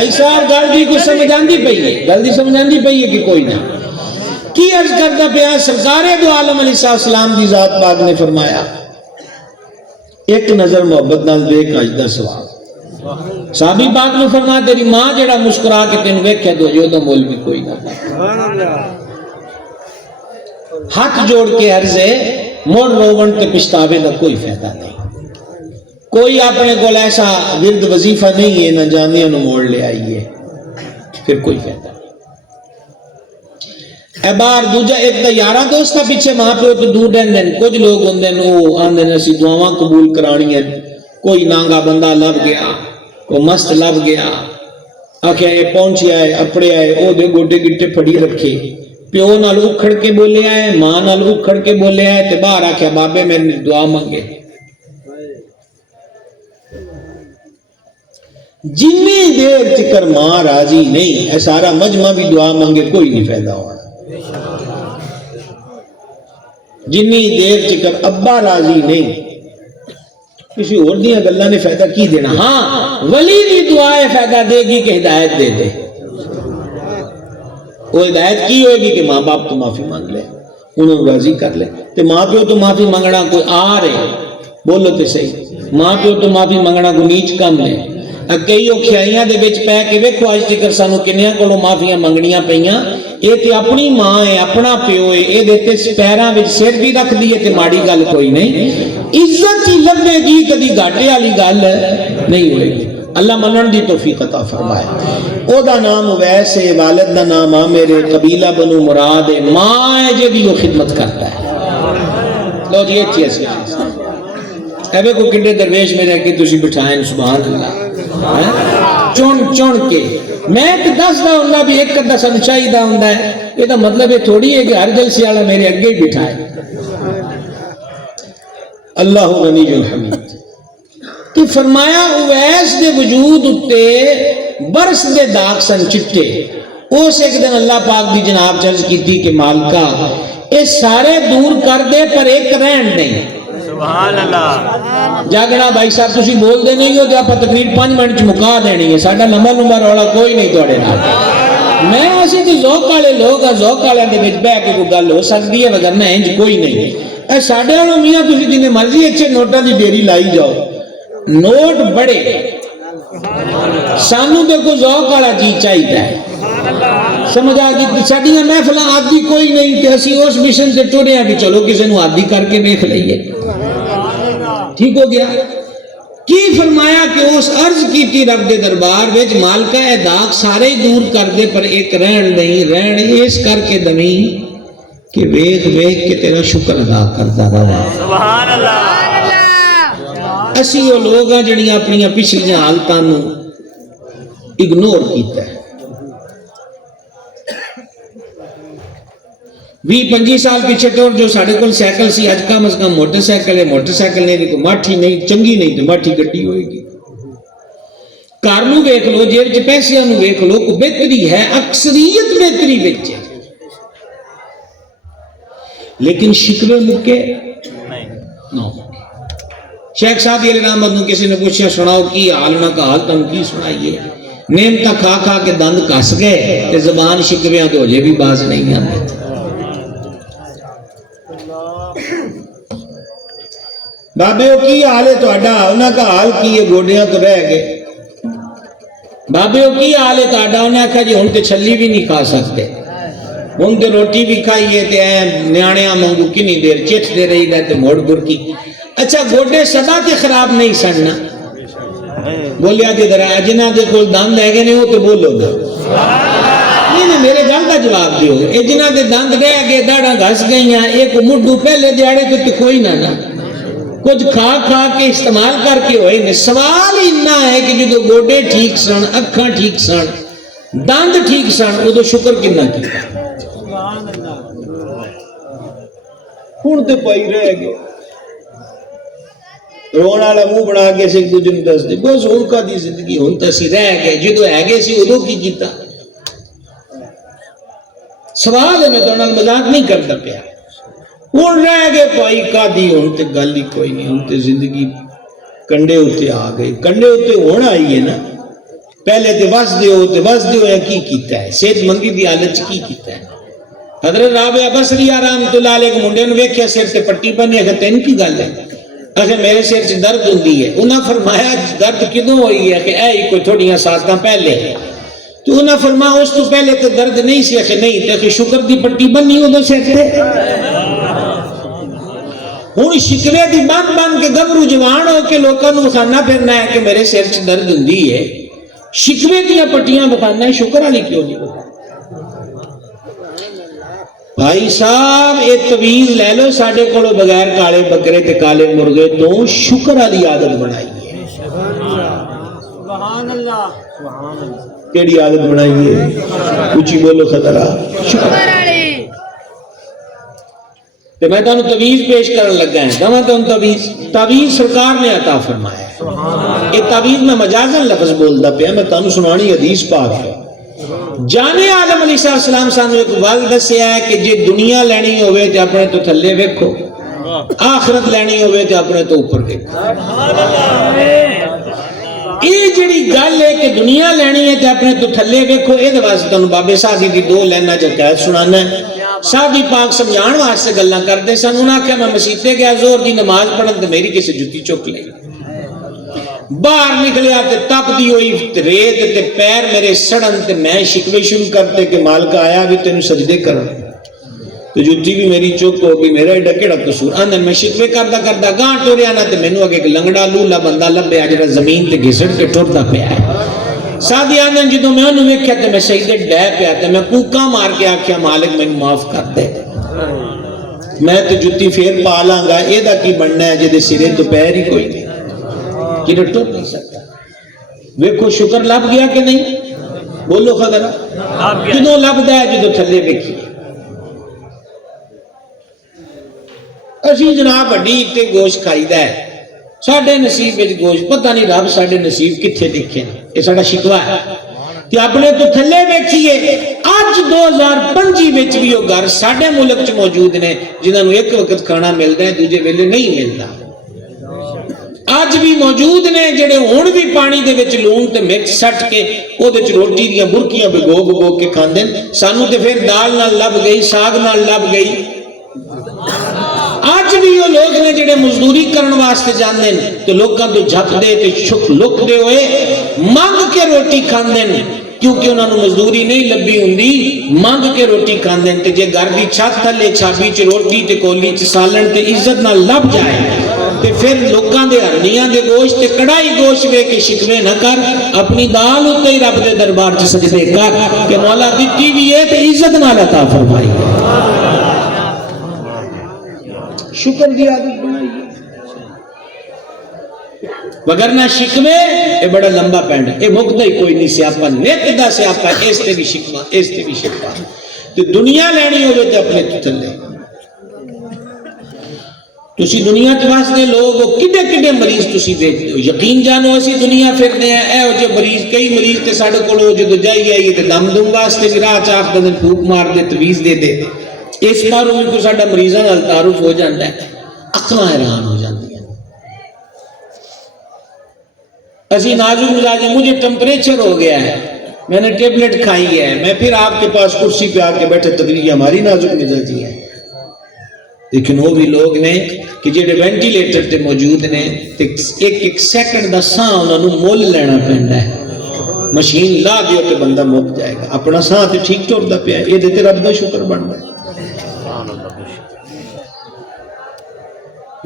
بھائی صاحب گل دی کوئی سمجھ آندی پئی ہے، گل دی سمجھ آندی پئی ہے کہ کوئی نہ؟ کی عرض کرتا پیا سرکار دو عالم علیہ السلام دی ذات پاک نے فرمایا ایک نظر محبت نال دیکھ اج دا سوال۔ صحابی پاک نے فرمایا تیری ماں جڑا مسکرا کے تینوں ویکھیا تو جو دا مول بھی کوئی نہ۔ ہاتھ جوڑ کے عرض ہے مڑ روون تے پچھتاوے دا کوئی فائدہ نہیں، کوئی اپنے کو ایسا ورد وظیفہ نہیں ہے نہ جامعہ نو موڑ لے آئیے، پھر کوئی فائدہ نہیں۔ اے بار دوجا ایک دا یارہ دوستا پیچھے ماں پیو تو دور دین دین، کچھ لوگ ہوں دین او آندے نسی دعاواں قبول کرانی ہے، کوئی نانگا بندہ لب گیا، کوئی مست لب گیا، آکھے اے پہنچی آئے اپڑے آئے او دے گوٹے گٹے پھڑی رکھے، پیو نال اکھڑ کے بولے آئے، ماں نال اکھڑ کے بولے آئے، تے باہر آکھیا بابے میں نے دعا مانگے۔ جنی دیر چکر ماں راضی نہیں، اے سارا مجمع بھی دعا مانگے کوئی نہیں فائدہ ہونا۔ جنی دیر چکر ابا راضی نہیں، کسی اور دیاں گلاں نے فائدہ کی دینا؟ ہاں ولی دی دعائے فائدہ دے گی کہ ہدایت دے دے۔ وہ ہدایت کی ہوئے گی کہ ماں باپ تو معافی مانگ لے، انہوں راضی کر لے، تے ماں پیو تو معافی مانگنا کوئی آ رہے بولو تے صحیح، ماں پیو تو معافی مانگنا کوئی نیچ کم لے۔ کئی اوکھیائیاں دے وچ پے کے ویکھو اج تک سانو کنیاں کولوں معافیاں منگنیاں پیاں، اے تے اپنی ماں ہے اپنا پیو ہے، اے دے تے پیراں وچ سر بھی رکھ دیے تے ماڑی گل کوئی نہیں، عزت ہی لبے گی، کدی گھاٹے والی گل نہیں ہوئے گی۔ اللہ منن دی توفیق عطا فرمائے۔ او دا نام اویس ہے، والد دا نام عامر ہے، قبیلہ بنو مراد ہے، ماں ہے جدی وہ خدمت کرتا ہے۔ لو جی یہ چیز ایوے کو کنڈے درویش میں رہ کے تسی بٹھائیں سبحان اللہ چون چون کے میں تے دس دا ہوندا بھی ایک کدا سانو چاہیدا ہوندا ہے، یہ دا مطلب یہ تھوڑی ہے کہ ہر جلسے والا میرے اگے ہی بٹھائے۔ اللہ غنی الحمید۔ کہ فرمایا اویس دے وجود اتے برس دے داغ سن چٹے، اس ایک دن اللہ پاک دی جناب چرز کی تھی کہ مالکہ اے سارے دور کر دے پر ایک رہن نہیں۔ سبحان اللہ۔ جاگنا بھائی صاحب تسی بول دے نہیں ہو تو آپ تقریر 5 منٹ چ مکا دینی ہے، ساڈا لمبا لمبا رولا کوئی نہیں توڑے نال۔ میں اسی تے ذوق والے لوگ ہیں، ذوق والے دے وچ بیٹھ کے کوئی گل ہو سکتی ہے، وگرنہ انج کوئی نہیں۔ اے ساڈے والوں میاں تسی جنے مرضی اچھے نوٹاں دی ڈیری لائی جاؤ، نوٹ بڑے سانو تے کوئی ذوق والا چیز چاہیے ہے، سمجھا کہ ساڈیاں محفلاں عادی کوئی نہیں، کہ اسی اس مشن سے ٹرے ہیں کہ چلو کسی نو عادی کر کے ویکھ لئیے، ٹھیک ہو گیا۔ کی فرمایا کہ اس عرض کی تھی رب دے دربار وچ مالکہ اے داغ سارے دور کر دے پر ایک رہن نہیں، رہن اس کر کے دمی کہ ویکھ ویکھ کے تیرا شکر ادا کرتا رہا۔ سبحان اللہ۔ اسی وہ لوگ ہیں جنہاں اپنی پچھلیاں حالتاں نو اگنور کیتا ہے۔ 20-25 سال پیچھے ٹور جو ساڑھے کل سائیکل سی، اج کم از کم موٹر سائیکل ہے، موٹر سائیکل نہیں کوئی ماٹھی نہیں، چنگی نہیں تو ماٹھی گڈی ہوئے گی۔ کار نو ویکھ لو، جیب چ پیسے نو ویکھ لو، کو بہتری ہے، اکثریت بہتری وچ ہے، لیکن شکوے مکے نہ مکے۔ شیخ صاحب علیہ رحمت نو کسی نے پوچھا سناؤ کی حال نہ کا حال تم کی سنائیے؟ نعمتاں کھا کھا کے دند کس گئے تے زبان شکویاں تو ہجے بھی باز نہیں آندے۔ بابیو کی حال ہے تہاڈا؟ انہاں کا حال کی ہے؟ گوڈیاں تو رہ گئے۔ بابیو کی حال ہے تہاڈا؟ انہاں کہا جی ہن تے چھلی بھی نہیں کھا سکتے، ہن تے روٹی بھی کھائیے تے نیاڑیاں مانگو کنی دیر چٹ دے رہی ہے تے موڑ گرکی۔ اچھا گوڈے سدا تے خراب نہیں سننا، بولیا کہ ذرا جنہاں دے کول دند ہے گے نہیں وہ تے بولو گا نہیں، میرے گل کا جواب دیو۔ اے جنہاں دے دند رہ گئے داڑھاں گھس گئیاں، ایک مڈو پہلے دیاڑے تے کوئی نہ کچھ کھا کھا کے استعمال کر کے ہوئے گے۔ سوال اتنا ہے کہ جو گوڈے ٹھیک سن، اکھاں ٹھیک سن، دند ٹھیک سن، وہ تو شکر کنا کیتا۔ ہن تے پئی رہ گئے رونا والا منہ بنا کے ایک دوجے نوں دس دے بس ہن کا دی زندگی، ہن تے اسی رہ گئے، جدوں ہے گئے سی ادوں کی کیتا؟ سوال ہے، میں تہاڈے نال مذاق نہیں کردا پیا۔ ہن رہ گئے پائی کا دی، ہن تے گل ہی کوئی نہیں، ہن تے زندگی کنڈے اتے آ گئی، کنڈے اتے ہن آئی ہے نا، پہلے تے وس دیو یا کی کیتا ہے؟ صحت مندی دی حالت کی کیتا ہے؟ حضرت رابعہ بصری رحمۃ اللہ علیہ کے منڈے نے ویکھیا سر تے پٹی بنی ہے کہ تین کی گل ہے؟ اگر میرے سر سے درد ہوندی ہے. انہاں فرمایا درد کدوں ہوئی ہے کہ اے کوئی تھوڑیاں ساتاں پہلے. تو انہاں فرمایا اس تو پہلے تو درد نہیں سی کہ نہیں تے کہ شکر دی پٹی بنی ادو سر تے. ہن شکوے دی بن کے گبرو جوان ہو کے لوکاں نوں وکھانا پھرنا ہے کہ میرے سر چ درد ہوندی ہے. شکوے دیاں پٹیاں وکھانا ہے، شکر والی کیوں نہیں؟ بھائی صاحب یہ تویز لے لو ساڈے کولو بغیر کالے بکرے تے کالے مرغے تو شکر والی عادت بنائی ہے. سبحان اللہ. کیڑی عادت بنائی ہے؟ اونچی بولو خطرہ. شکر والی. تے میں تانوں تویز پیش کرن لگا ہوں. دواں تانوں تویز سرکار نے عطا فرمایا ہے. یہ تویز میں مجازن لفظ بولدا پیا، میں تانوں سنانی حدیث پاک ہے. جانے عالم علیہ السلام سانو ایک گل دسیا ہے کہ جے دنیا لینی ہوئے تے اپنے تو تھلے ویکھو، آخرت لینی ہوئے تے اپنے تو اوپر دیکھو. یہ جڑی گل ہے کہ دنیا لینی ہے تے اپنے تو تھلے ویکھو، اے دے واسطے تانوں بابے سادی دی دو لائناں جکایت سنانا ہے. سادی پاک سمجھان واسطے گلاں کردے سن. انہاں آکھیا میں مسجد تے گیا زور دی نماز پڑھن تے میری کسے جُتی چک لئی. باہر نکلیا تے تپ دی ہوئی ریت تے پیر میرے سڑن تے میں شکوے شروع کرتے کہ مالک آیا بھی تینوں سجدے کرن تو جُتی بھی میری چک ہو گئی. میرا ایڈا کیڑا قصور؟ آندے میں شکوے کردا گاں ٹوریا نا تے مینوں اگے لنگڑا لولا بندہ لبیا جڑا زمین تے گھسڑ کے ٹردا پیا ہے. سادی آندے جدوں میں انہوں ویکھیا تے میں سجدے ڈے پیا تے میں کوکا مار کے آکھیا مالک مینوں معاف کر دے، میں تے جُتی پھر پا لاں گا. اے دا کی بننا ہے جے سرے تو پیر ہی کوئی نہیں کہ ٹر نہیں سکتا. ویکھو شکر لب گیا کہ نہیں؟ بولو خدرہ. جدوں لبدا ہے جدوں تھلے ویکھیے. اسی جناب ہڈی تے گوشت کھائیدا ہے، ساڈے نصیب وچ گوشت پتہ نہیں رب ساڈے نصیب کتھے لکھے نے. یہ ساڈا شکوہ ہے کہ اپنے تو تھلے ویکھیے. اج 2025 وچ بھی وہ گھر ساڈے ملک چ موجود نے جنہاں نوں ایک وقت کھانا ملدا ہے، دوجے ویلے نہیں ملدا. اج بھی موجود نے جڑے ہن بھی پانی دے وچ لون تے مرچ سٹ کے او دے وچ روٹی دیاں برکیاں بگو کے کھاندے. سانو تے پھر دال نال لب گئی، ساگ نال لب گئی. اج بھی وہ لوگ نے جڑے مزدوری کرن واسطے جاندے نے تے لوکاں تو جھپ دے تے چھک لک دے ہوئے منگ کے روٹی کھاندے نے کیونکہ انہاں نوں مزدوری نہیں لبھی ہوندی. منگ کے روٹی کھاندے تے جے گھر دی چھت تھلے چھابی چ روٹی تے کولی چ سالن تے عزت نال لب جائے تے پھر لوکاں دے ہرنیاں دے گوشت تے کڑائی گوشت وے کے شکوے نہ کر. اپنی دال اُتے ہی رب دے دربار چ سجدے کر کہ مولا دتی بھی ہے تے عزت نال عطا فرمائی. شکر دی عادت بنائی ہے. وگرنہ شکوے یہ بڑا لمبا پینڈ ہے، یہ مکدا ہی کوئی نہیں. سیاپا نیت دا سیاپا اس تے بھی شکوا، اس تے بھی شکوا. تے دنیا لینی ہوئے تے اپنے تھلے. تسی دنیا کے واسطے لوگ کڈے کڈے مریض تسی دیکھتے ہو. یقین جانو اسی دنیا پھرنے ہیں اے جو مریض کئی مریض تے ساڈے کولو جدو جائی آئیے تے دم دم واسطے بھی راہ چاک دے پھوک مار دے تویز دے دے. اس باروں میں کوئی ساڈا مریضاں نال تعارف ہو جاندا ہے، عقلاں حیران ہو جاندی ہیں. اسی نازک مزاج، مجھے ٹیمپریچر ہو گیا ہے، میں نے ٹیبلٹ کھائی ہے، میں پھر آپ کے پاس کرسی پہ آ کے بیٹھے. تقریر ہماری نازک مزاجی ہے. لیکن وہ بھی لوگ نے کہ جڑے وینٹیلیٹر تے موجود نے تے ایک ایک سیکنڈ دا ساہ انہاں نوں مول لینا پیندا ہے. مشین لا دیو تے بندہ مک جائے گا. اپنا ساہ تے ٹھیک ٹردا پیا ہے، یہ تے رب دا شکر بندا ہے.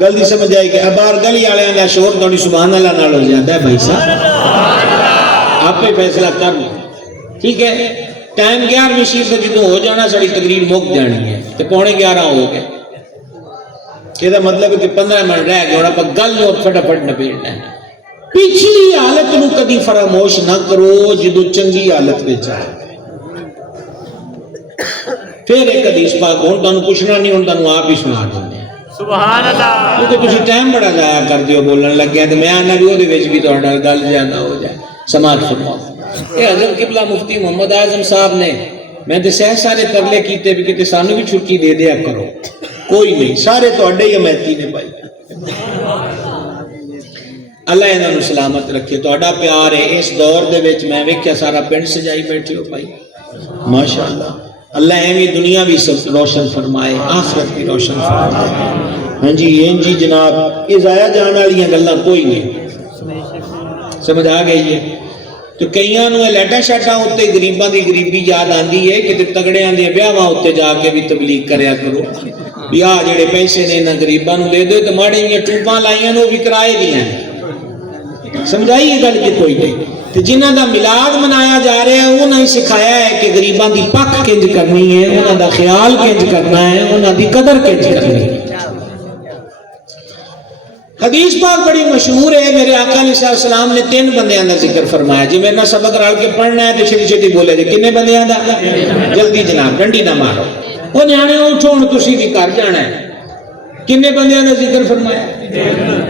گل دی سمجھ آئی کہ ابار گلی والے دا شور تھوڑی سبحان اللہ نال ہو جاتا ہے. بھائی صاحب آپ ہی فیصلہ کر لیں، ٹھیک ہے. ٹائم 11 شیر سے جدوں ہو جانا ساری تقریر مک جانی ہے تے 11:15 ہو گئے. یہ مطلب ہے کہ 15 منٹ رہ گئے اور آپ گل اور فٹافٹ نپیڑنا ہے. پچھلی حالت نو کدی فراموش نہ کرو جدو چنگی حالت وچ آئے. پھر ایک حدیث پاک ہن تانوں پوچھنا نہیں، ہن تانوں آپ ہی سنا دیندے ہیں. سبحان اللہ. کیونکہ تسی ٹائم بڑا ضائع کر دیو بولن لگے تے میں آنا بھی اودے وچ بھی تہاڈے نال گل زیادہ ہو جائے. سماعت فرماؤ. اے حضرت قبلہ مفتی محمد اعظم صاحب نے میں تے سارے ترلے کیتے بھی کہ سانو بھی چھٹی دے دیا کرو. کوئی نہیں، سارے تہاڈے ہی امیتی نے بھائی. اللہ ਇਹਨਾਂ ਨੂੰ ਸਲਾਮਤ ਰੱਖੇ। ਤੁਹਾਡਾ ਪਿਆਰ ਹੈ ਇਸ ਦੌਰ ਦੇ ਵਿੱਚ ਮੈਂ ਵੇਖਿਆ ਸਾਰਾ ਪਿੰਡ ਸਜਾਈ ਬੈਠੇ ਹੋ ਭਾਈ ਮਾਸ਼ਾਅੱਲਾ। اللہ ایویں دنیا بھی روشن فرمائے آخرت بھی روشن فرمائے۔ ہاں جی جی جناب یہ ضائع جان والی گلاں کوئی نہیں، سمجھ آ گئی ہے؟ تو کئیاں نوں لیٹا شیٹاں اوتے غریباں دی غریبی یاد آندی ہے کہ تگڑیاں دے بیاواں اوتے جا کے بھی تبلیغ کریا کرو بھی آ جڑے پیسے نے انہاں غریباں نوں دے دو تے ماڑے جیاں ٹوپاں لائیاں نو بھی کرائے دیاں۔ سمجھائی یہ گل کہ کوئی نہیں؟ تو جنہاں دا میلاد منایا جا رہا ہے انہاں ہی سکھایا ہے کہ غریباں دی پک کنج کرنی ہے، انہاں دا خیال کنج کرنا ہے، انہاں دی قدر کنج کرنی ہے۔ حدیث پاک بڑی مشہور ہے، میرے آقا علیہ السلام نے 3 بندیاں دا ذکر فرمایا جی میرے نہ سبق رل کے پڑھنا ہے تو چھٹی چھٹی بولے جی کنے بندیاں دا؟ جلدی جناب ڈنڈی نہ مارو، وہ نیانے اٹھو ہن تسی بھی کر جانا ہے۔ کنے بندیاں دا ذکر فرمایا؟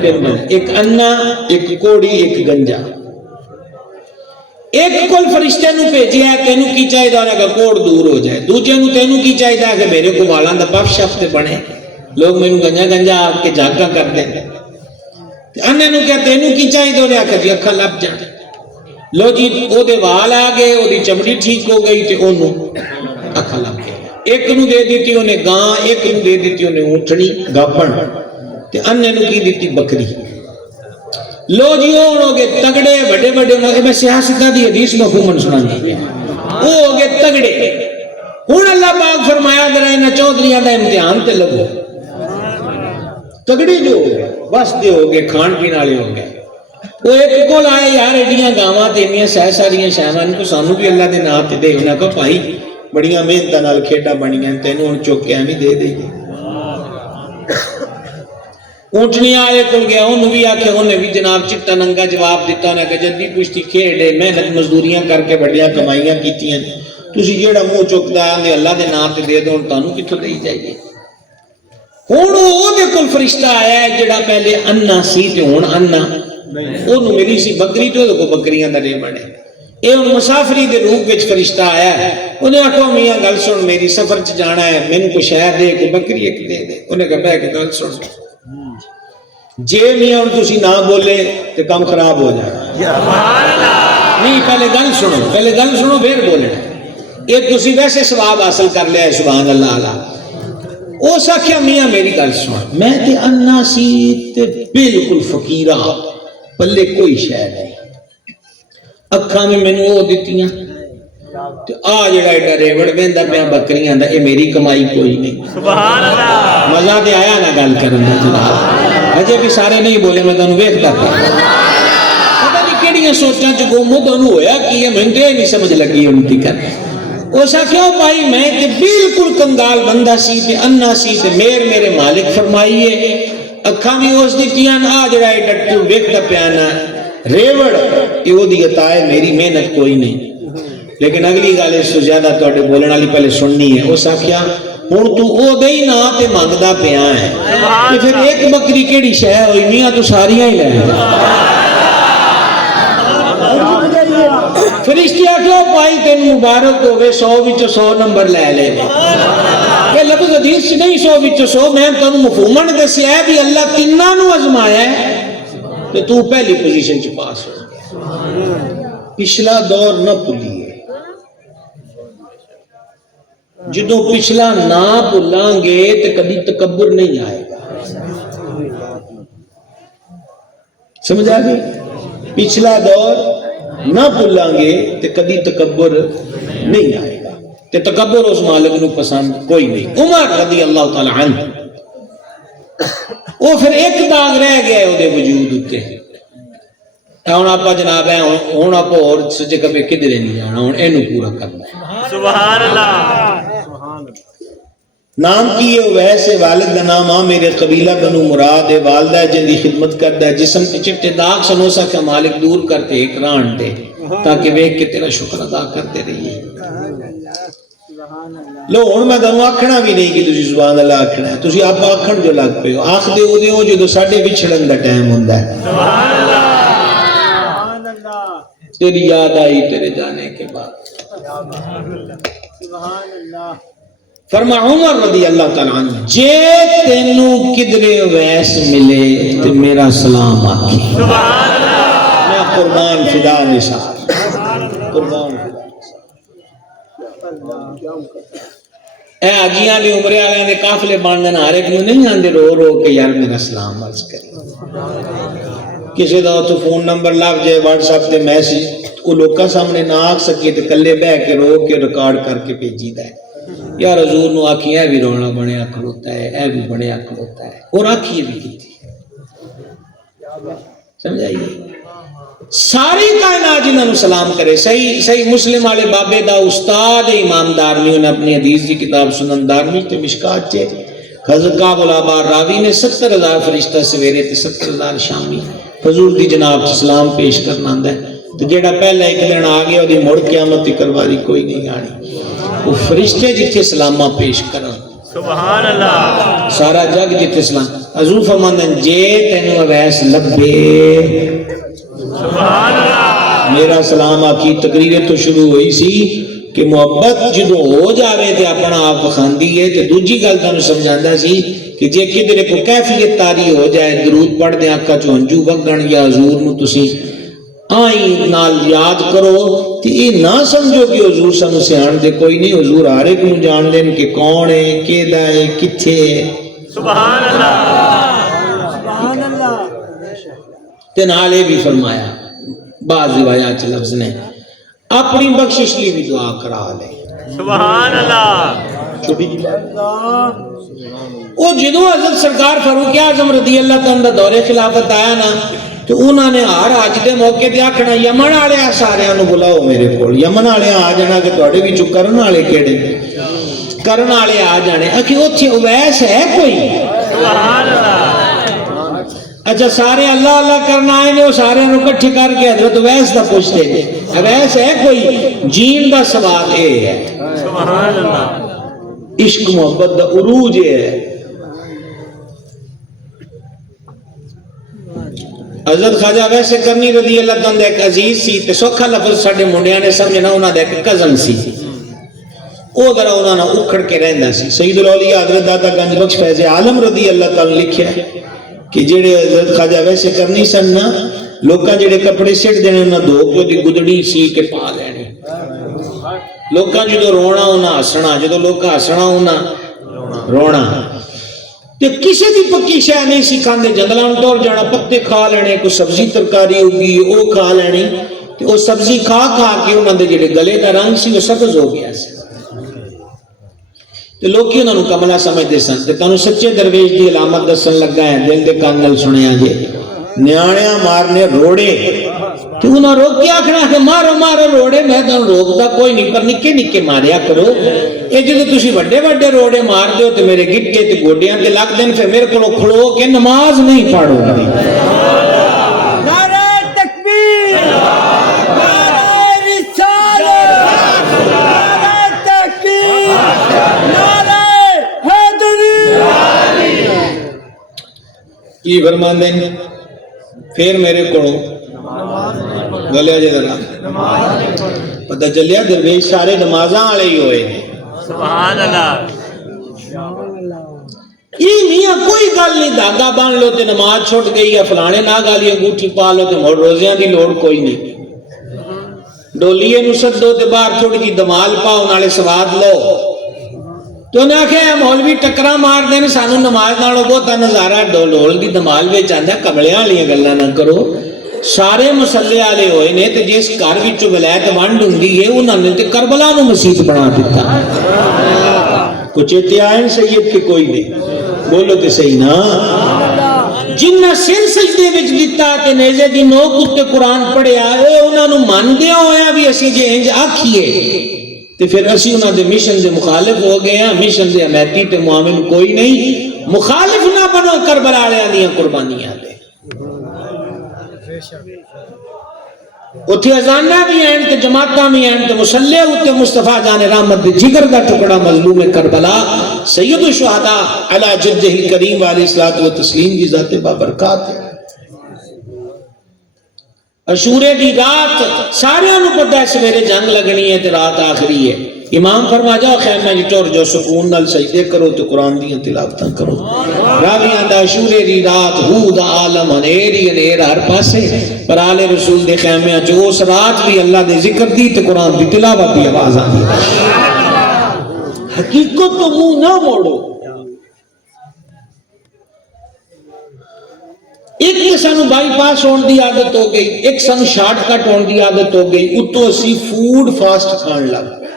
3 بندے، ایک انا، ایک کوڑی، ایک گنجا۔ ایک کل فرشتے نو بھیجیا ہے تینوں کی چاہیے انہاں کا کوڑ دور ہو جائے، دوجے نو تینوں کی چاہیے کہ میرے کو والاں دا پف شف تے بنے، لوگ مینوں گنجا گنجا آپ کے جاگا کر دیں۔ انہاں نو کیا تینوں کی چاہیے انہاں آکھیا جی اکھاں لب جان، لو جی او دے وال آ گئے، او دی چمڑی ٹھیک ہو گئی تے اونوں اکھاں لب گئی۔ ایک نو دے دیتی انہیں گاں، ایک نو دے دیتی انہیں اونٹنی گاپن تے انہاں نو کی دیتی بکری۔ لو جی ہو گے تگڑے بڑے بڑے، میں سیاستہ دی حدیث مفہوماً سنانی ہے، وہ ہو گے تگڑے۔ ہن اللہ پاک فرمایا ذرا انہاں چودھریاں دا امتحان تے لگو، تگڑے جو ہو گئے بس دے ہو گئے کھان پین والے ہو گئے۔ وہ ایک کول آئے یار ایڈیاں گاواں تے انیاں سہ ساریاں شاواں کو سانوں بھی اللہ دے نام تے دے، انہاں کہا بھائی بڑیاں محنتاں نال کھیڈاں بنیاں تینوں ہن چوک کے ایویں دے دے۔ اونٹنی آئے کل گیا، انہوں بھی آکھے انہیں بھی جناب چٹا ننگا جواب دیتا انہیں کہ جدی پوچھتی کھیڑے محنت مزدوریاں کر کے بڑیاں کمائیاں کیتی ہیں، تسی جیڑا منہ چکدا ہے اللہ دے نام تے دے دو، تانوں کتھوں دئی جائیے۔ ہن او دے کول فرشتہ آیا ہے جڑا پہلے انا سی تے ہن انا، اونوں ملی سی بکری تے او کو بکریاں دا ریوڑ ہے۔ اے ہن مسافری دے روپ وچ فرشتہ آیا ہے، انہیں آکھو میاں گل سن میری سفر چ جانا ہے، مینوں کوئی شے دے کوئی بکری ایک دے دے۔ انہیں کہا بیٹھ کے گل سن جے میاں ہن تسی نہ بولے تے کام خراب ہو جائے، نہیں پہلے گل سنو، پہلے گل سنو پھر بولنا۔ یہ تسی ویسے ثواب حاصل کر لیا ہے سبحان اللہ اللہ۔ او ساکھیا میاں میری گل سن، میں تے انا سی تے بالکل فقیرہ، پلے کوئی شے نہیں، اکھاں میں مینوں او دتیاں تے آ جڑا ایڈا ریوڑ ویندا پیا بکریاں دا، اے میری کمائی کوئی نہیں۔ سبحان اللہ، مزہ تے آیا نا گل کرن دا جناب؟ اجے بھی سارے نہیں بولے، میں تانوں ویکھدا پیا پتہ نہیں کیڑیاں سوچاں چ گم ہو، تانوں ہویا کی ہے مینوں تے نہیں سمجھ لگی ہن تک۔ اس آخیا بھائی میں تے بالکل کنگال بندہ سی تے انا سی تے میرے مالک فرمائیے اکھاں بھی اس دتیاں، آ جڑا ایڈا تو ویکھدا پیا نا ریوڑ اے او دی عطا ہے، میری محنت کوئی نہیں۔ لیکن اگلی گل اس سے زیادہ تواڈے بولن والی پہلے سننی ہے۔ اس آخیا ہن تو او دے ہی نہ تے منگدا پیا ہے تے پھر ایک بکری کیڑی شے ہوئی میاں تو ساریاں ہی لے لے۔ فرشتے آخو بھائی تین مبارک ہوئے 100 وچوں 100 نمبر لے لے۔ یہ لفظ حدیث سے نہیں 100 وچوں 100، میں تانوں مفہوماً دسیا ہے بھی اللہ تیناں نوں آزمایا ہے تے تو پہلی پوزیشن چ پاس ہو۔ پچھلا دور نہ بھولیے، جدوں پچھلا نہ بھولاں گے تے کبھی تکبر نہیں آئے گا۔ سمجھ آ گئی؟ پچھلا دور نہ بھولاں گے تے کبھی تکبر نہیں آئے گا، تے تکبر اس مالک نو پسند کوئی نہیں۔ عمر رضی اللہ تعالی عنہ وہ پھر ایک داغ رہ گیا ہے وہ وجود اتنے، ہوں آپ جناب ہے ہوں آپ اور سجے کبھی کدھر نہیں جانا، ہوں اینو پورا کرنا ہے۔ سبحان اللہ۔ نام کی ہے ویسے والد کا نام آ میرے قبیلہ بنو مراد ہے، والدہ ہے جن دی خدمت کرتا ہے، جسم کے چٹے داغ سنوسا کا مالک دور کرتے اکران دے تاکہ ویک کے تیرا شکر ادا کرتے رہیے۔ لو ہن میں تانوں آکھنا بھی نہیں کہ تسی سبحان اللہ آکھنا ہے، تسی آپ آکھن جو لگ پے ہو، آکھ دے او دیو جدوں ساڈے وچھڑن دا ٹائم ہوندا ہے۔ سبحان اللہ، تیری یاد آئی تیرے جانے کے بعد۔ سبحان اللہ۔ فرما عمر رضی اللہ تعالیٰ عنہ جے تینوں کدرے ویس ملے تو میرا سلام آکھی میں قربان فدا نثار قربان فدا اے آجیاں لی عمرے آلے نے قافلے باندھن آرے کیوں نہیں آندے رو رو کہ یار میرا سلام عرض کریں کسی دا تو فون نمبر لاگ جائے واٹس ایپ تے میسج کو لوکا سامنے نہ آگ سکے تے کلے بہ کے رو کے ریکارڈ کر کے بھیجی دا ہے یار حضور نو آکھی اے بھی رونا بنے اکھڑ ہوتا ہے اے بھی بنے اکھڑ ہوتا ہے اور آکھی بھی کیتی سمجھائیے ساری کائنات جنہوں نے سلام کرے صحیح مسلم والے بابے دا استاد امام دارمی نے اپنی حدیث کی کتاب سنن دارمی تے مشکات چے خزقہ بلابار راوی نے 70,000 فرشتہ سویرے تے 70,000 شامی حضور دی جناب سلام پیش کرنا آندا ہے تو جیڑا پہلا ایک دن آ گیا دی مڑ قیامت کرواری کوئی نہیں آنی وہ فرشتے جتھے سلامہ پیش کرن سبحان اللہ سارا جگ جتھے سلام حضور فرماندن جے تینوں اویس لبے سبحان اللہ میرا سلام آکی تقریر تو شروع ہوئی سی کہ محبت جدو ہو جاوے تے اپنا آپ خاندی ہے تے دوجی گل تانوں سمجھاندا سی کہ جے کدھر کو کیفیت تاری ہو جائے درود پڑھ دے آقا چوں ہنجو وگن یا حضور نو تسی آئیں نال یاد کرو تے یہ نہ سمجھو کہ حضور سانو سیان دے کوئی نہیں حضور ہر ایک نو جان دین کہ کون ہے کیدا ہے کتھے ہے سبحان اللہ سبحان اللہ تے نالے بھی فرمایا بعض روایات لفظ نے اپنی بخشش لی بھی دعا کرا لے سبحان اللہ چھوٹی جی وہ جدو حضرت سرکار فاروق اعظم رضی اللہ تعالیٰ دور خلافت آیا نا تو انہوں نے ہر آج دے موقع تے آکھنا یمن والے سارے انہوں بلاؤ میرے کول یمن والے آ جانا کہ تواڈے وچوں کرن والے کیڑے کرن والے آ جانے کہ اوتھے اویس ہے کوئی سبحان اللہ اچھا سارے اللہ اللہ کرنا آئے نے وہ سارے انہوں کٹھے کر کے حضرت اویس دا پوچھتے ہیں اویس ہے کوئی جین دا سوال اے ہے سبحان اللہ عشق محبت دا عروج ہے حضرت خواجہ ویسے کرنی رضی اللہ تعالیٰ ایک عزیز سی تے سوکھا لفظ ساڑھے منڈیاں نے سمجھنا انہاں دا ایک کزن سی او ذرا انہاں نے اکھڑ کے رہندا سی سید الاولیاء حضرت داتا گنج بخش فیض عالم رضی اللہ تعالیٰ لکھیا کہ جڑے حضرت خواجہ ویسے کرنی سن نا لوکاں جڑے کپڑے سٹ دینے انہاں دھو کے دی گدڑی سی کے پا لینے لوکاں جدو رونا انہاں ہسنا جدو لوکاں ہسنا انہاں رونا تے کسی دی پکی شے نہیں سکھاندے جنگلاں ٹور جانا پتے کھا لینے کوئی سبزی ترکاری ہوگی او کھا لینی تے او سبزی کھا کھا کے انہاں دے جڑے گلے دا رنگ سی وہ سبز ہو گیا سی تے لوکی انہاں نو کملا سمجھدے سن تے تانوں سچے درویش دی علامت دسن لگا ہے دل دے کان نال سنیا جے نیاڑیاں مارنے روڑے تے انہاں روک کے آکھنا کہ مارو مارو روڑے میں تانوں روکدا کوئی نہیں پر نکے نکے ماریا کرو اے جدوں تسی بڑے بڑے روڑے مار دیو تے میرے گٹے تے گوڈیاں تے لگ دین پھر میرے کولوں کھلو کے نماز نہیں پڑھو گی نعرہ تکبیر نعرہ رسالت نعرہ تحقیق نعرہ حیدری کی فرمان دیں پھر میرے کولوں گلیا جے ذرا پتہ چلیا درویش سارے نمازاں والے ہی ہوئے ہیں سبحان اللہ یہ میاں کوئی گل نہیں دھاگا بان لو تے نماز چھوٹ گئی یا فلانے نہ گالی انگوٹھی پا لو تے مڑ روزیاں دی لوڑ کوئی نہیں ڈولیے نو سدو تے باہر تھوڑی جی دمال پاؤ نالے سواد لو تو انہیں آکھیا مولوی ٹکرا مار دین سانو نماز نالو بہتا نظارہ ڈول دی دمال وچ آندا کملیاں والیاں گلاں نہ کرو سارے مسلے والے ہوئے نے تے جس گھر وچوں ولایت ونڈ ہوندی ہے انہاں نے تے کربلا نو مسجد بنا دتا کچھ اتیائن سید کے کوئی نہیں بولو تے صحیح نا جنہ سر سجدے وچ دتا تے نیزے دی نوک اتے قرآن پڑھیا اے انہاں نو مندیاں ہویا بھی اسی جے انج آکھیے تے پھر اسی انہاں دے مشن دے مخالف ہو گئے ہیں مشن دے حمیتی تے معامل کوئی نہیں مخالف نہ بنو کربلا والیاں دیاں قربانیاں دے اتھے ازانہ بھی ہیں تے جماعتاں بھی ہیں تے مسلح ہوتے مصطفیٰ جان رحمت دے جگر دا ٹکڑا مظلوم کربلا سید الشہداء علی جدہ الکریم علیہ الصلوۃ والتسلیم کی ذات بابرکات ہے عاشورے دی رات سارے نو پتہ ہے سویرے جنگ لگنی ہے تے رات آخری ہے. امام فرما جاؤ خیمہ جی ٹر جو سکون نال سجدے کرو تو قرآن دیاں تلاوتاں کرو. راویاں دا عاشورے دی رات ہو دا عالم انیری انیر ہر پاسے پر آل رسول دے خیمے جو اس رات بھی اللہ دے ذکر دی تے قرآن دی تلاوت دی آواز آتی. حقیقت تو منہ نہ موڑو. ایک تو سانو بائی پاس ہونے دی عادت ہو گئی, ایک سانو شارٹ کٹ ہونے دی عادت ہو گئی, اتو اسی فوڈ فاسٹ کھان لگ گئے.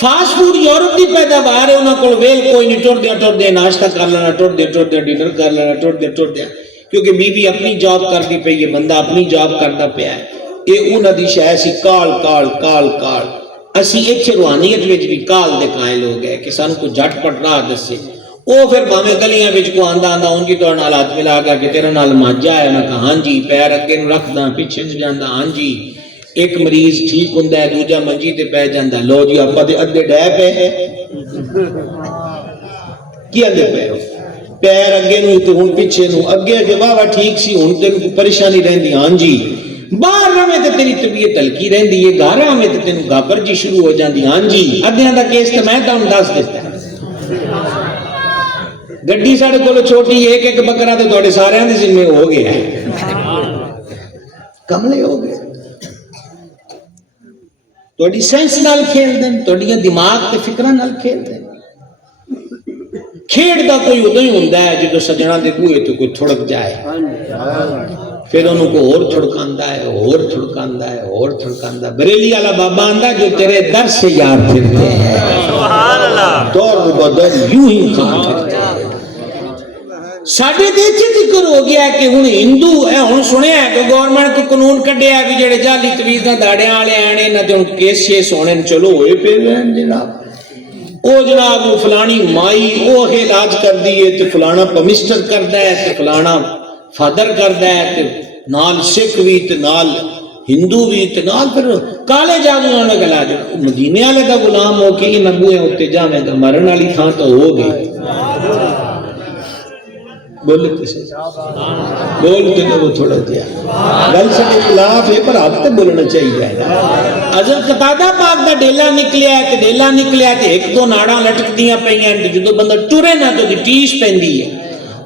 فاسٹ فوڈ یورپ دی پیداوار ہے, انہاں کول ویل کوئی نہیں, ٹر دیا ناشتہ کر لینا, ٹر دیا ڈنر کر لینا, ٹر دیا کیونکہ بی بی اپنی جاب کرتی پئی ہے, بندہ اپنی جاب کرتا پیا ہے. یہ انہاں دی شے سی کال. اسی ایتھے روحانیت وچ بھی کال دے قائل ہو گئے کہ سانو کوئی جھٹ پٹ راہ دسے. وہ پھر بھاویں گلیاں وچ کو آندا ان کی تو نال ہاتھ ملا گیا کہ تیرے نال ماجا ہے. میں کہا ہاں جی, پیر اگے نو رکھدا پیچھے نو جاندا, ہاں جی. ایک مریض ٹھیک ہوندا ہے, دوجا منجی تے پے جاندا. لو جی آپا تے ادھے ڈے پے کی اندے پے پیر اگے نو تے ہن پیچھے نو, اگے کہ واہ ٹھیک سی, ہن تینوں کوئی پریشانی رہندی. ہاں جی, باہر رہے تے تیری طبیعت ہلکی رہندی ہے, گھر آویں تے تینوں گھبر جی شروع ہو جاندی. ہاں جی, ادھیاں دا کیس تے میں تانوں دس دتا. گڈی ساڈے کول چھوٹی, ایک بکرا تے تواڈے سارے دے ذمہ ہو گیا ہے, کملے ہو گئے. تواڈی سینس نال کھیل دیں, تواڈیاں دماغ تے فکراں نال کھیل دیں. کھیڈ دا کوئی ادو ہی ہوندا ہے جدوں سجنا دے بوئے تو کوئی تھڑک جائے, پھر انہوں کو اور تھڑکاندا ہے. بریلی والا بابا آندا جو تیرے در سے یار پھرتے ہیں دور بدر یوں ہی خان پھرتے ہیں. ساڈے دیچ ذکر ہو گیا ہے کہ ہن ہندو ہے, ہن سنیا ہے کہ گورنمنٹ کو قانون کڈیا ہے بھی جڑے جعلی تویزاں داڑیاں والے آنے نہ تے ہن کیس شیس ہونے, چلو ہوئے پے جناب. او جناب وہ فلانی مائی او علاج کر دیے تے فلانا پمسٹر کردا ہے تے فلانا فادر کردا ہے تے نال سکھ بھی تے نال ہندو بھی تے نال پھر کالے جادو نال علاج. مدینے والے دا غلام ہو کے نبوئے اوتے جاویں گا, مرن والی تھاں تو ہو گئی. بولتے نہ وہ تھوڑا دیا گل سکے خلاف ہے پر آپ تے بولنا چاہیے. حضرت قتادہ پاک دا ڈیلا نکلیا ہے تے ایک دو ناڑاں لٹک دیاں پئیاں تے جدوں بندہ ٹرے نہ تو دی ٹیش پیندی ہے.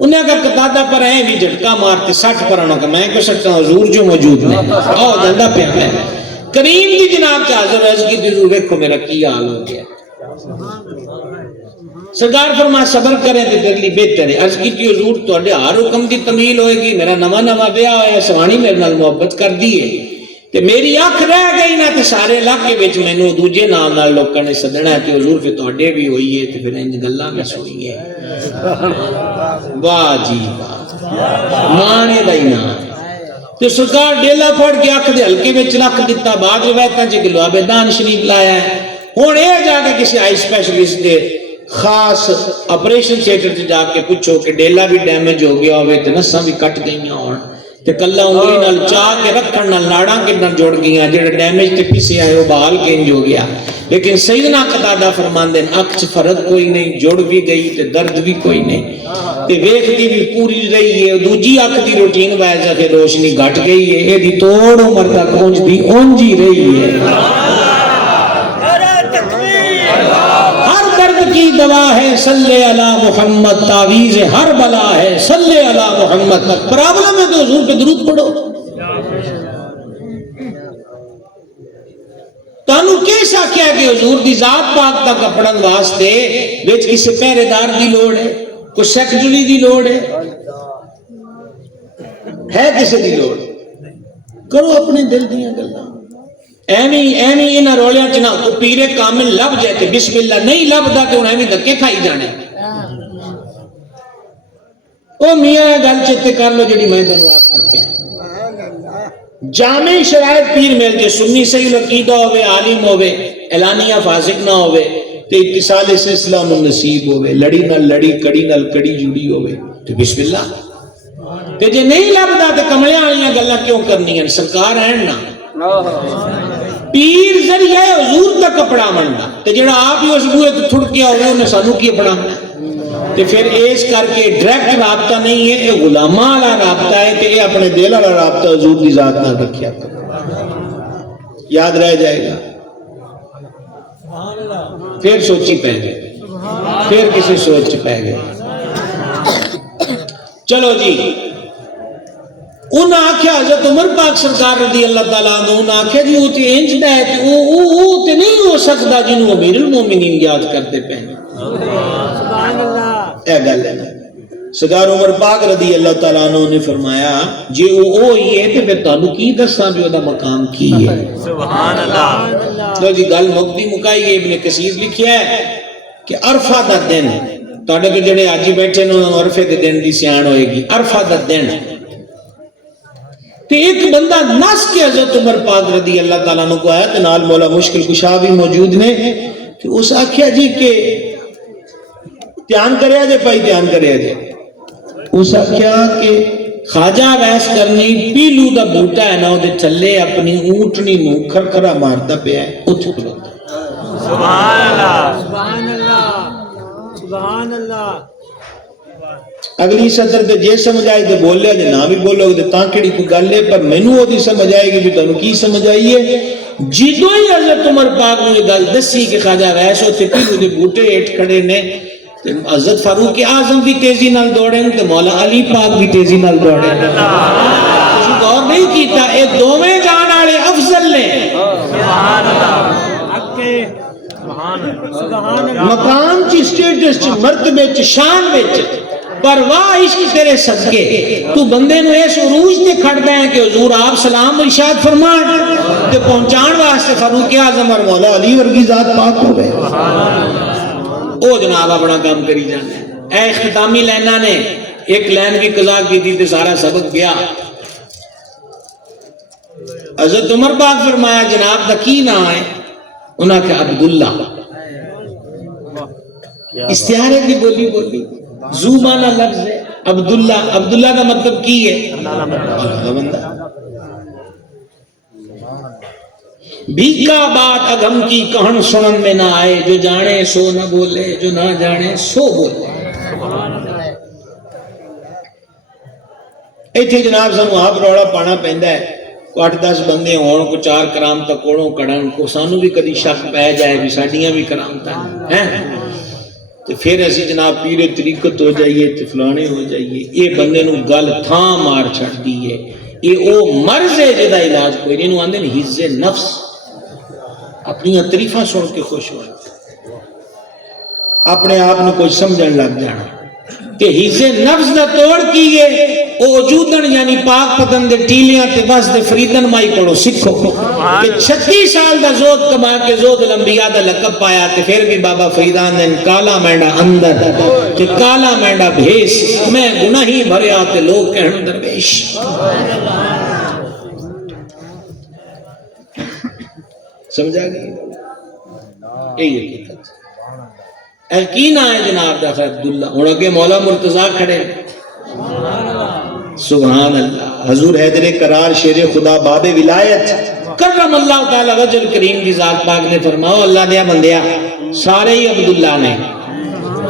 انہیں کہا قتادہ پر ہیں بھی جھٹکا مارتے 60 پر آنا کہ میں کہہ سکتا ہوں حضور جو موجود نہیں آؤ جاندہ پہ ہے کریم دی جناب چاہ حضر عرض کی دیزو دیکھو میرا کی حال ہو گیا. سرکار فرما صبر کریں تے تیرے لیے بہتر ہے. عرض کی حضور تواڈے ہر حکم دی تمیل ہوئے گی, میرا نواں بیاہ ہویا, سوانی میرے نال محبت کر دی ہے تے میری اکھ رہ گئی نہ تے سارے علاقے وچ مینوں دوجے نام نال لوکاں نے سدنا ہے تے حضور پھر تواڈے بھی ہوئی ہے تے پھر انج گلاں میں سوئی ہے. واہ جی واہ, مانے دا ہی نام تے سرکار ڈیلا پھڑ کے اکھ دے ہلکے وچ رکھ دتا. بعد روایتاں چ گلو آبیدان شریف لایا ہے. ہن اے جا کے کسی آئی اسپیشلسٹ دے خاص آپریشن تھیٹر سے جا کے پوچھو کہ ڈیلا بھی ڈیمیج ہو گیا ہوئے تے نساں بھی کٹ گئیاں ہون تے کلا انگلی نال چاہ کے رکھن نال ناڑاں کڈاں جڑ گئیاں, جڑا ڈیمیج تے پیسے آئے وہ بحال کنج ہو گیا. لیکن سیدنا قتادہ فرماندے ہیں اکھ چ فرق کوئی نہیں, جڑ بھی گئی تے درد بھی کوئی نہیں تے ویکھدی بھی پوری رہی ہے. دوجی اکھ دی روٹین وائز ہے کہ روشنی گھٹ گئی ہے, اے دی توڑ عمر تک پہنچدی اونج ہی رہی ہے. کی دوا ہے صلی علی محمد, تعویذ ہر بلا ہے صلی علی محمد. پرابلم ہے تو حضور پہ درود پڑھو. تانوں کیسا کیا کہ حضور دی ذات پاک تک اپڑن واسطے وچ کسی پہرے دار دی لوڑ ہے, کوئی سیکرٹری دی لوڑ ہے کسی دی لوڑ. کرو اپنے دل دیاں گلاں. ایویں انہاں رولیاں چ نہ کو پیرے کامل لب جائے تے بسم اللہ نہیں لبدا تے ہن ایویں دھکے کھائی جانے. او میاں گل چیتے کر لو جڑی میں تانوں آکھدا پیا. جامع شرائط پیر مل کے سنی صحیح عقیدہ ہوے, عالم ہوے, اعلانیہ فاسق نہ ہوے تے اتصال سلسلہ نو نصیب ہوے, لڑی نال لڑی کڑی نال کڑی جڑی ہوے تے بسم اللہ. تے جے نہیں لبدا تے کملیاں والیاں گلاں کیوں کرنیاں؟ سرکار ہیں نا پیر ذریعہ حضور تک اپڑا منڈا تے جڑا آپ ہی اس بوئے تو تھڑ کے ہوئے انہیں سانو کی اپڑا منڈا. تے پھر اس کر کے ڈائریکٹ رابطہ نہیں ہے، یہ غلاماں والا رابطہ ہے کہ یہ اپنے دل والا رابطہ حضور دی ذات نہ رکھیا کرو، یاد رہ جائے گا۔ پھر سوچی پہ گئے، پھر کسی سوچ پہ گئے۔ چلو جی، انہاں آکھیا حضرت عمر پاک سرکار رضی اللہ تعالیٰ عنہ، انہاں آکھیا جی وہ تے انج دا ہے تے وہ تے نہیں ہو سکتا جنہوں امیر المومنین یاد کرتے پہنے۔ سبحان اللہ، اے گل ہے نا، سرکار عمر پاک رضی اللہ تعالیٰ عنہ نے فرمایا جی وہ ہی ہے تے پھر تانوں کی دساں بھی دا مقام کی ہے۔ سبحان اللہ۔ تو جی گل مکتی مکائی ہے، ابن کثیر لکھیا ہے کہ عرفہ دا دن، تواڈے تے جڑے اج بیٹھے نے عرفے دے دن دی سیاں ہوئے گی، عرفہ دا دن تے ایک بندہ نس کے حضرت عمر پاک رضی اللہ تعالیٰ عنہ کو آیا تے نال مولا مشکل کشا بھی موجود نے کہ اس آکھیا جی کہ دھیان کریا جے پائی، دھیان کریا جے، اس آکھیا کہ خواجہ ویس کرنی پیلو دا بوٹا ہے نا وہ تھلے اپنی اونٹنی نو کھرکھرا مارتا پیا ہے، اتھے کھلوتا ہے۔ سبحان اللہ، سبحان اللہ، سبحان اللہ۔ اگلی صدر تے جے سمجھ آئی تے بول لیا، جے نہ بھی بولو گے تے تاں کیڑی کوئی گل ہے، پر مینوں وہ دی سمجھ آئے گی بھی تانوں کی سمجھ آئی ہے۔ جدوں ہی حضرت عمر پاک نے یہ گل دسی کہ خواجہ ویس اتھے پیلو دے بوٹے ہیٹھ کھڑے نے، حضرت فاروق اعظم بھی تیزی نال دوڑے تے مولا علی پاک بھی تیزی نال دوڑے۔ تسی غور نہیں کیتا اے دوویں جان والے افضل نے، سبحان اللہ، اکے سبحان اللہ، سبحان اللہ۔ مقام چ، سٹیٹس چ، مرتبے چ، شان وچ، پر واہ عشق تیرے صدقے تو بندے نو اس عروج تے کھڑدا ہے کہ حضور آپ سلام ارشاد فرمان تے پہنچان واسطے فاروق اعظم اور مولا علی ورگی ذات پاک ہو گئے۔ او جناب اپنا کام کری جانے۔ اے اختتامی لائناں نے ایک لائن بھی قضا کی تھی تے سارا سبق گیا۔ حضرت عمر پاک فرمایا جناب دا کی نام ہے؟ انہاں کہ عبداللہ، استعارے کی بولی بولی، زوبانہ لفظ ہے عبداللہ۔ عبداللہ کا مطلب کی ہے؟ اللہ بندہ۔ بھیکا بات اگم کی کہن سنن میں نہ آئے، جو جانے سو نہ بولے، جو نہ جانے سو بولے۔ ایتھے جناب سانو آپ روڑا پانا پیندا ہے، کو 8-10 بندے ہون، کو 4 کرامتاں کوڑوں کڑن، کو سانو بھی کدی شک پہ جائے بھی ساڈیاں بھی کرامتاں ہیں، تو پھر اسی جناب پیرے طریقت ہو جائیے تے فلانے ہو جائیے۔ یہ بندے نو گل تھاں مار چھڑ دی ہے، یہ او مرض ہے جدا علاج کوئی نہیں، انہوں آندے نے حز نفس، اپنی تعریفاں سن کے خوش ہو، اپنے آپ نے کچھ سمجھن لگ جانا تے حز نفس دا توڑ کیے او وجودن یعنی پاک پتن دے ٹیلیاں تے بس دے فریدن مائی پڑھو سکھو کہ 36 سال دا زود کما کے زود الانبیاء دا لقب پایا تے پھر بھی بابا فریدان نے کالا مینڈا اندر تے کالا مینڈا بھیس، میں گناہی بھریا تے لوگ کہن درویش۔ سمجھا گئی؟ یہی حقیقت کی نہ ہے جناب دا عبداللہ۔ ہوں اگے مولا مرتضیٰ کھڑے، سبحان اللہ، حضور حیدر کرار شیر خدا باب ولایت کرم اللہ تعالی وجہ کریم کی ذات پاک نے فرماؤ اللہ دیا بندیا سارے ہی عبداللہ نے،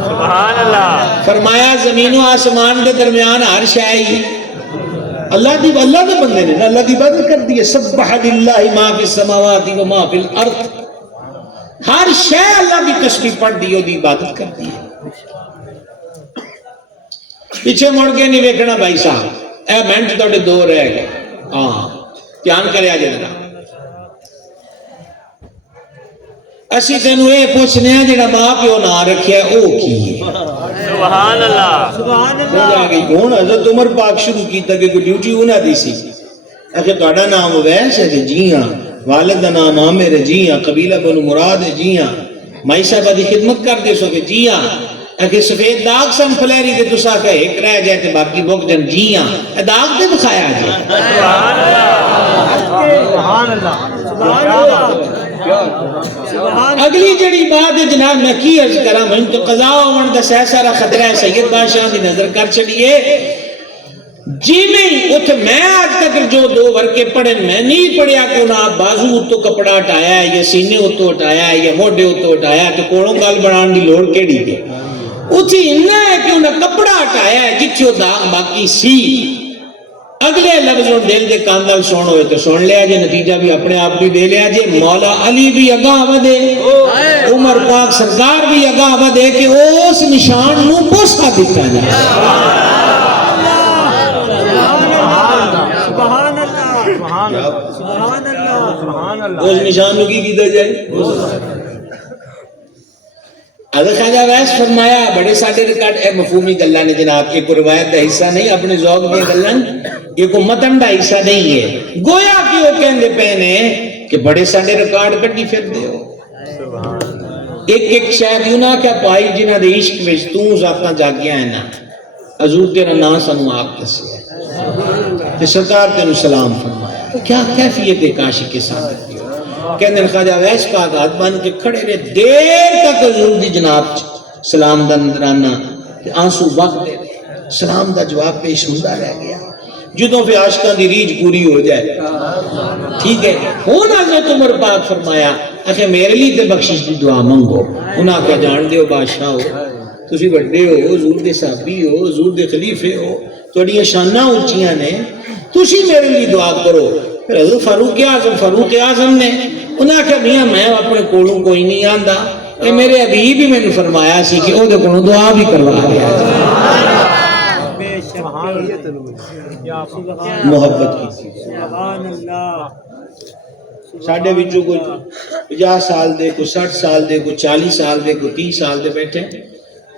سبحان اللہ۔ فرمایا زمین و آسمان کے درمیان ہر شے ہی اللہ دی، اللہ دے بندے نے اللہ کی عبادت کر دی ہے۔ سبح للہ ما فی السماوات و ما فی الارض، ہر شے اللہ کی تسبیح پڑھ دی، دی عبادت کر دی ہے۔ پیچھے مڑ کے نہیں ویکھنا بھائی صاحب، اے منٹ توڑے 2 رہ گئے، ہاں دھیان کریا جائے۔ اسی تینوں یہ پوچھنے ہیں جڑا ماں پیو نہ رکھیا او کی ہے؟ سبحان اللہ، سبحان اللہ۔ ہوں حضرت عمر پاک شروع کیتا کہ کوئی ڈیوٹی انہاں دی سی، اگر تہاڈا نام اویس ہے کہ جی ہاں، والد دا نام عامر ہے جی ہاں، قبیلہ بنو مراد ہے جی ہاں، مائی صاحبہ دی خدمت کر دے سو کہ جی ہاں، اگر سفید داغ سن فلیری دے تسا کہ ایک رہ جائے تے باقی بک جن جی ہاں، اے داغ دے بخایا جائے۔ سبحان اللہ، سبحان اللہ۔ اگلی جڑی بات ہے جناب میں کی عرض کرا، میں تو قضا ہونے دا سارا خطرہ ہے، سید بادشاہ دی نظر کر چڑیے جی میں اتھ میں آج تک جو 2 ورکے پڑھیں میں نہیں پڑھیا کہ انہاں بازو اتو کپڑا ہٹایا ہے یا سینے اتو ہٹایا ہے یا موڈے اتو ہٹایا ہے تو کوڑوں گال بڑھان دی لوڑ کیڑی دے، اتھی انہا ہے کہ انہیں کپڑا ہٹایا ہے جتھے وہ داغ باقی سی. اگلے لفظوں دل دے کاندل سن ہوئے تو سن لیا جے, نتیجہ بھی اپنے آپ بھی دے لیا جے. مولا علی بھی اگاہ ودے, عمر پاک سرکار بھی اگاہ ودے کہ اس نشان نو بوسا دیتا جائے. سبحان اللہ, سبحان اللہ, سبحان اللہ. اس نشان نو کی کیتا جائے. حضرت خواجہ ویس فرمایا بڑے ساڈے ریکارڈ اے مفہومی گلاں نے جناب, ایک روایت دا حصہ نہیں, اپنے ذوق دی گلاں, یہ کو متن دا حصہ نہیں ہے. گویا کہ وہ کہندے پے نے کہ بڑے ساڈے ریکارڈ کڈی پھردے ہو. ایک ایک شاید یوں نہ کہ پائی جنہاں دے عشق وچ تو ذاتاں جاگیاں ہیں نا, حضور تیرا نام سانو آپ دسیا تے سرکار تینوں سلام فرمایا. کیا کیفیت ایک عاشق کے ساتھ دی. کہندے خواجہ ویس پاک ہاتھ بن کے کھڑے رہے دیر تک حضور دی جناب سلام دا نظرانہ, آنسو وقت دے رہے, سلام دا جواب پیش ہوندا رہ گیا. جدوں پہ عاشقاں دی ریج پوری ہو جائے, ٹھیک ہے, ہن حضرت عمر پاک فرمایا کہ میرے لیے تے بخشش دی دعا منگو. انہاں کہ جان دیو بادشاہ ہو, تسی بڑے ہو, حضور دے صحابی ہو, حضور دے خلیفے ہو, تہاڈیاں شاناں اونچیاں نے, تسی میرے لیے دعا کرو. پھر حضرت فاروق اعظم نے انہاں کہ میاں میں اپنے کولوں کوئی نہیں آندا, اے میرے حبیب ہی میں نے فرمایا سی کہ او دے کولوں دعا بھی کروا دیا. محبت کی سبحان اللہ. ساڈے وچوں کوئی 50 سال دے, کوئی 60 سال دے, کوئی 40 سال دے, کوئی 30 سال دے بیٹھے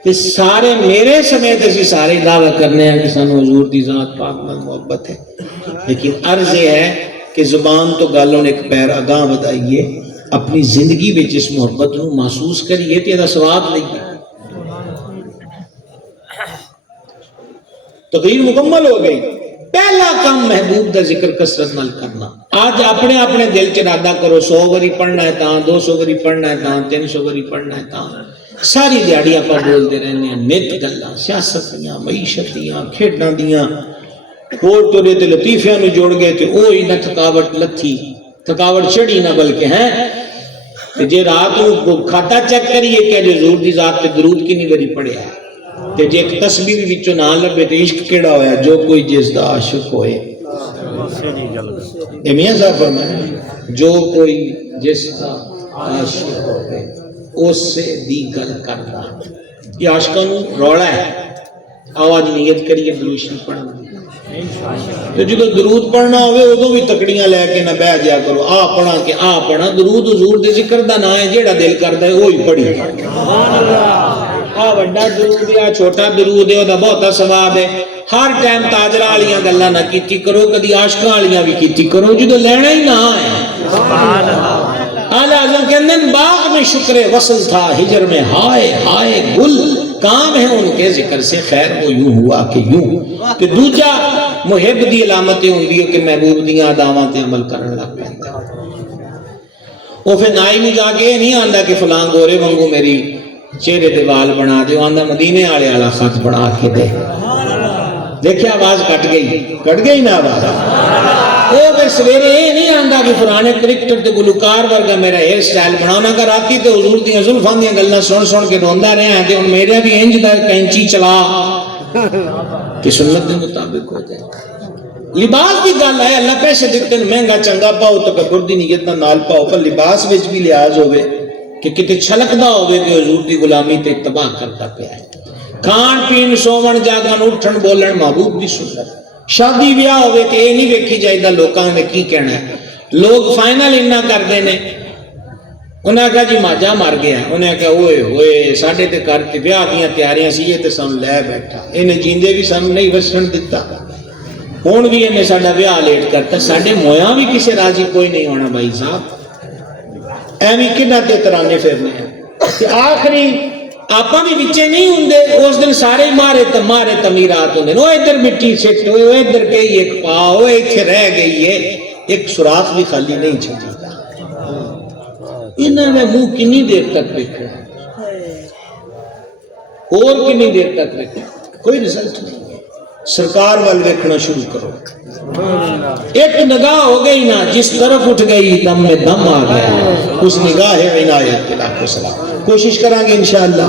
تے سارے میرے سمیت اسی سارے دعویٰ کرنے ہیں کہ سانو حضور دی ذات پاک نال محبت ہے. لیکن عرض یہ ہے کہ زبان تو گالوں نے ایک پیر اگاں بدائیے, اپنی زندگی میں جس محبت نو محسوس کریے تے دا ثواب لئیے. تقریر مکمل ہو گئی. پہلا کام محبوب دا ذکر کثرت نال کرنا. آج اپنے اپنے دل چ ارادہ کرو 100 واری پڑھنا ہے تاں, 200 واری پڑھنا ہے تاں, 300 واری پڑھنا ہے تاں. ساری دیہڑی آپ بولتے رہنے ہیں نت گلاں, سیاست دیاں, معیشت دیاں, کھیڈاں دیاں, کوٹ ٹورے تے لطیفیاں نو جوڑ گئے تے اوہی نہ تھکاوٹ لتھی, تھکاوٹ چڑھی نہ بلکہ ہیں. تے جے رات نو کھاتا چیک کریے کہ جو حضور دی ذات تے درود کتنی باری پڑھیا ہے, تے جے ایک تسبیح وچوں نہ لبے تے عشق کیڑا ہویا, جو کوئی جس دا عاشق ہوئے. اے میاں صاحب فرمایا جو کوئی جس دا عاشق ہوئے اس سے دی گل کردا. یہ عاشقاں نو روڑا ہے. آواز نیت کریے درود شریف پڑھن دی. تو جدو درود پڑھنا ہوئے ادو بھی تکڑیاں لے کے نہ بہ جا کرو, آ پڑھا کہ آ پڑھا. درود حضور دے ذکر دا نام ہے, جیڑا دل کردا ہے وہی پڑھی. آ بڑا درود ہے, چھوٹا درود ہے, دا بہت ثواب ہے. ہر ٹائم تاجرہ والیاں گلاں نہ کیتی کرو, کدی عاشقاں والیاں بھی کیتی کرو جدو لینا ہی نہ ہے. سبحان اللہ. اعلیٰ اعظم کہندے باغ میں شکر وصل تھا, ہجر میں ہائے ہائے گل, کام ہے ان کے ذکر سے خیر وہ یوں ہوا کہ یوں. کہ دوجا محب دی علامتیں ہوندی ہے کہ محبوب دیاں اداواں تے عمل کرن لگ پیندا. وہ پھر نائی نو جا کے نہیں آندا کہ فلاں گورے وانگو میری چہرے تے وال بنا دے, آندا مدینے والے والا خط بنا کے دے. دیکھیں آواز کٹ گئی نا آواز. وہ پھر سویرے یہ نہیں آندا کہ فلانے کرکٹر تے گلوکار ورگا میرا ہیئر سٹائل بنانا کر راتی تے حضور دیاں زلفاں دیاں گلاں سن کے روندا رہیا تے ہن میرا بھی انج دا کینچی چلا کہ سنت کے مطابق ہو جائے. لباس کی گل ہے, اللہ پیسے دیتے ہیں مہنگا چنگا پاؤ, تکبر دی نیت نال پاؤ, پر لباس وچ بھی لحاظ ہوئے کہ کتے چھلکدا ہوئے کہ حضور دی غلامی تے تباہ کرتا پیا ہے. کھان پین سوون جاگن اٹھن بولن محبوب دی سنت. شادی بیاہ ہوئے کہ یہ نہیں ویکھی جائے دا لوکاں نے کی کہنا ہے. لوگ فائنل انہاں کردے نے, انہاں کہا جی ماجا مر گیا, انہاں کہا ہوئے ہوئے ساڈے تے کر کے بیاہ دیاں تیاریاں سی, یہ تے سن لے بیٹھا, انہیں جیندے بھی سن نہیں وسن دتا, ہون بھی انہیں ساڈا بیاہ لیٹ کرتا. ساڈے مویاں بھی کسے راضی کوئی نہیں ہونا بھائی صاحب, ایویں کنا تے ترانے پھرنے ہیں. آخری آپاں بھی بچے نہیں ہوندے, اس دن سارے مارے تمیرات ہوندے, وہ ادھر مٹی سٹ ہوئے, وہ ادھر کئی ایک پاؤ, وہ اتھے رہ گئی ہے, ایک سوراخ بھی خالی نہیں چھٹی. انہوں نے منہ کنی دیر تک دیکھا, اور کنی دیر تک دیکھا, کوئی رزلٹ نہیں ہے. سرکار وال دیکھنا شروع کرو. ایک نگاہ ہو گئی نا, جس طرف اٹھ گئی دم میں دم آ گیا, اس نگاہ عنایت کے لاکھوں سلام. کوشش کریں گے انشاءاللہ.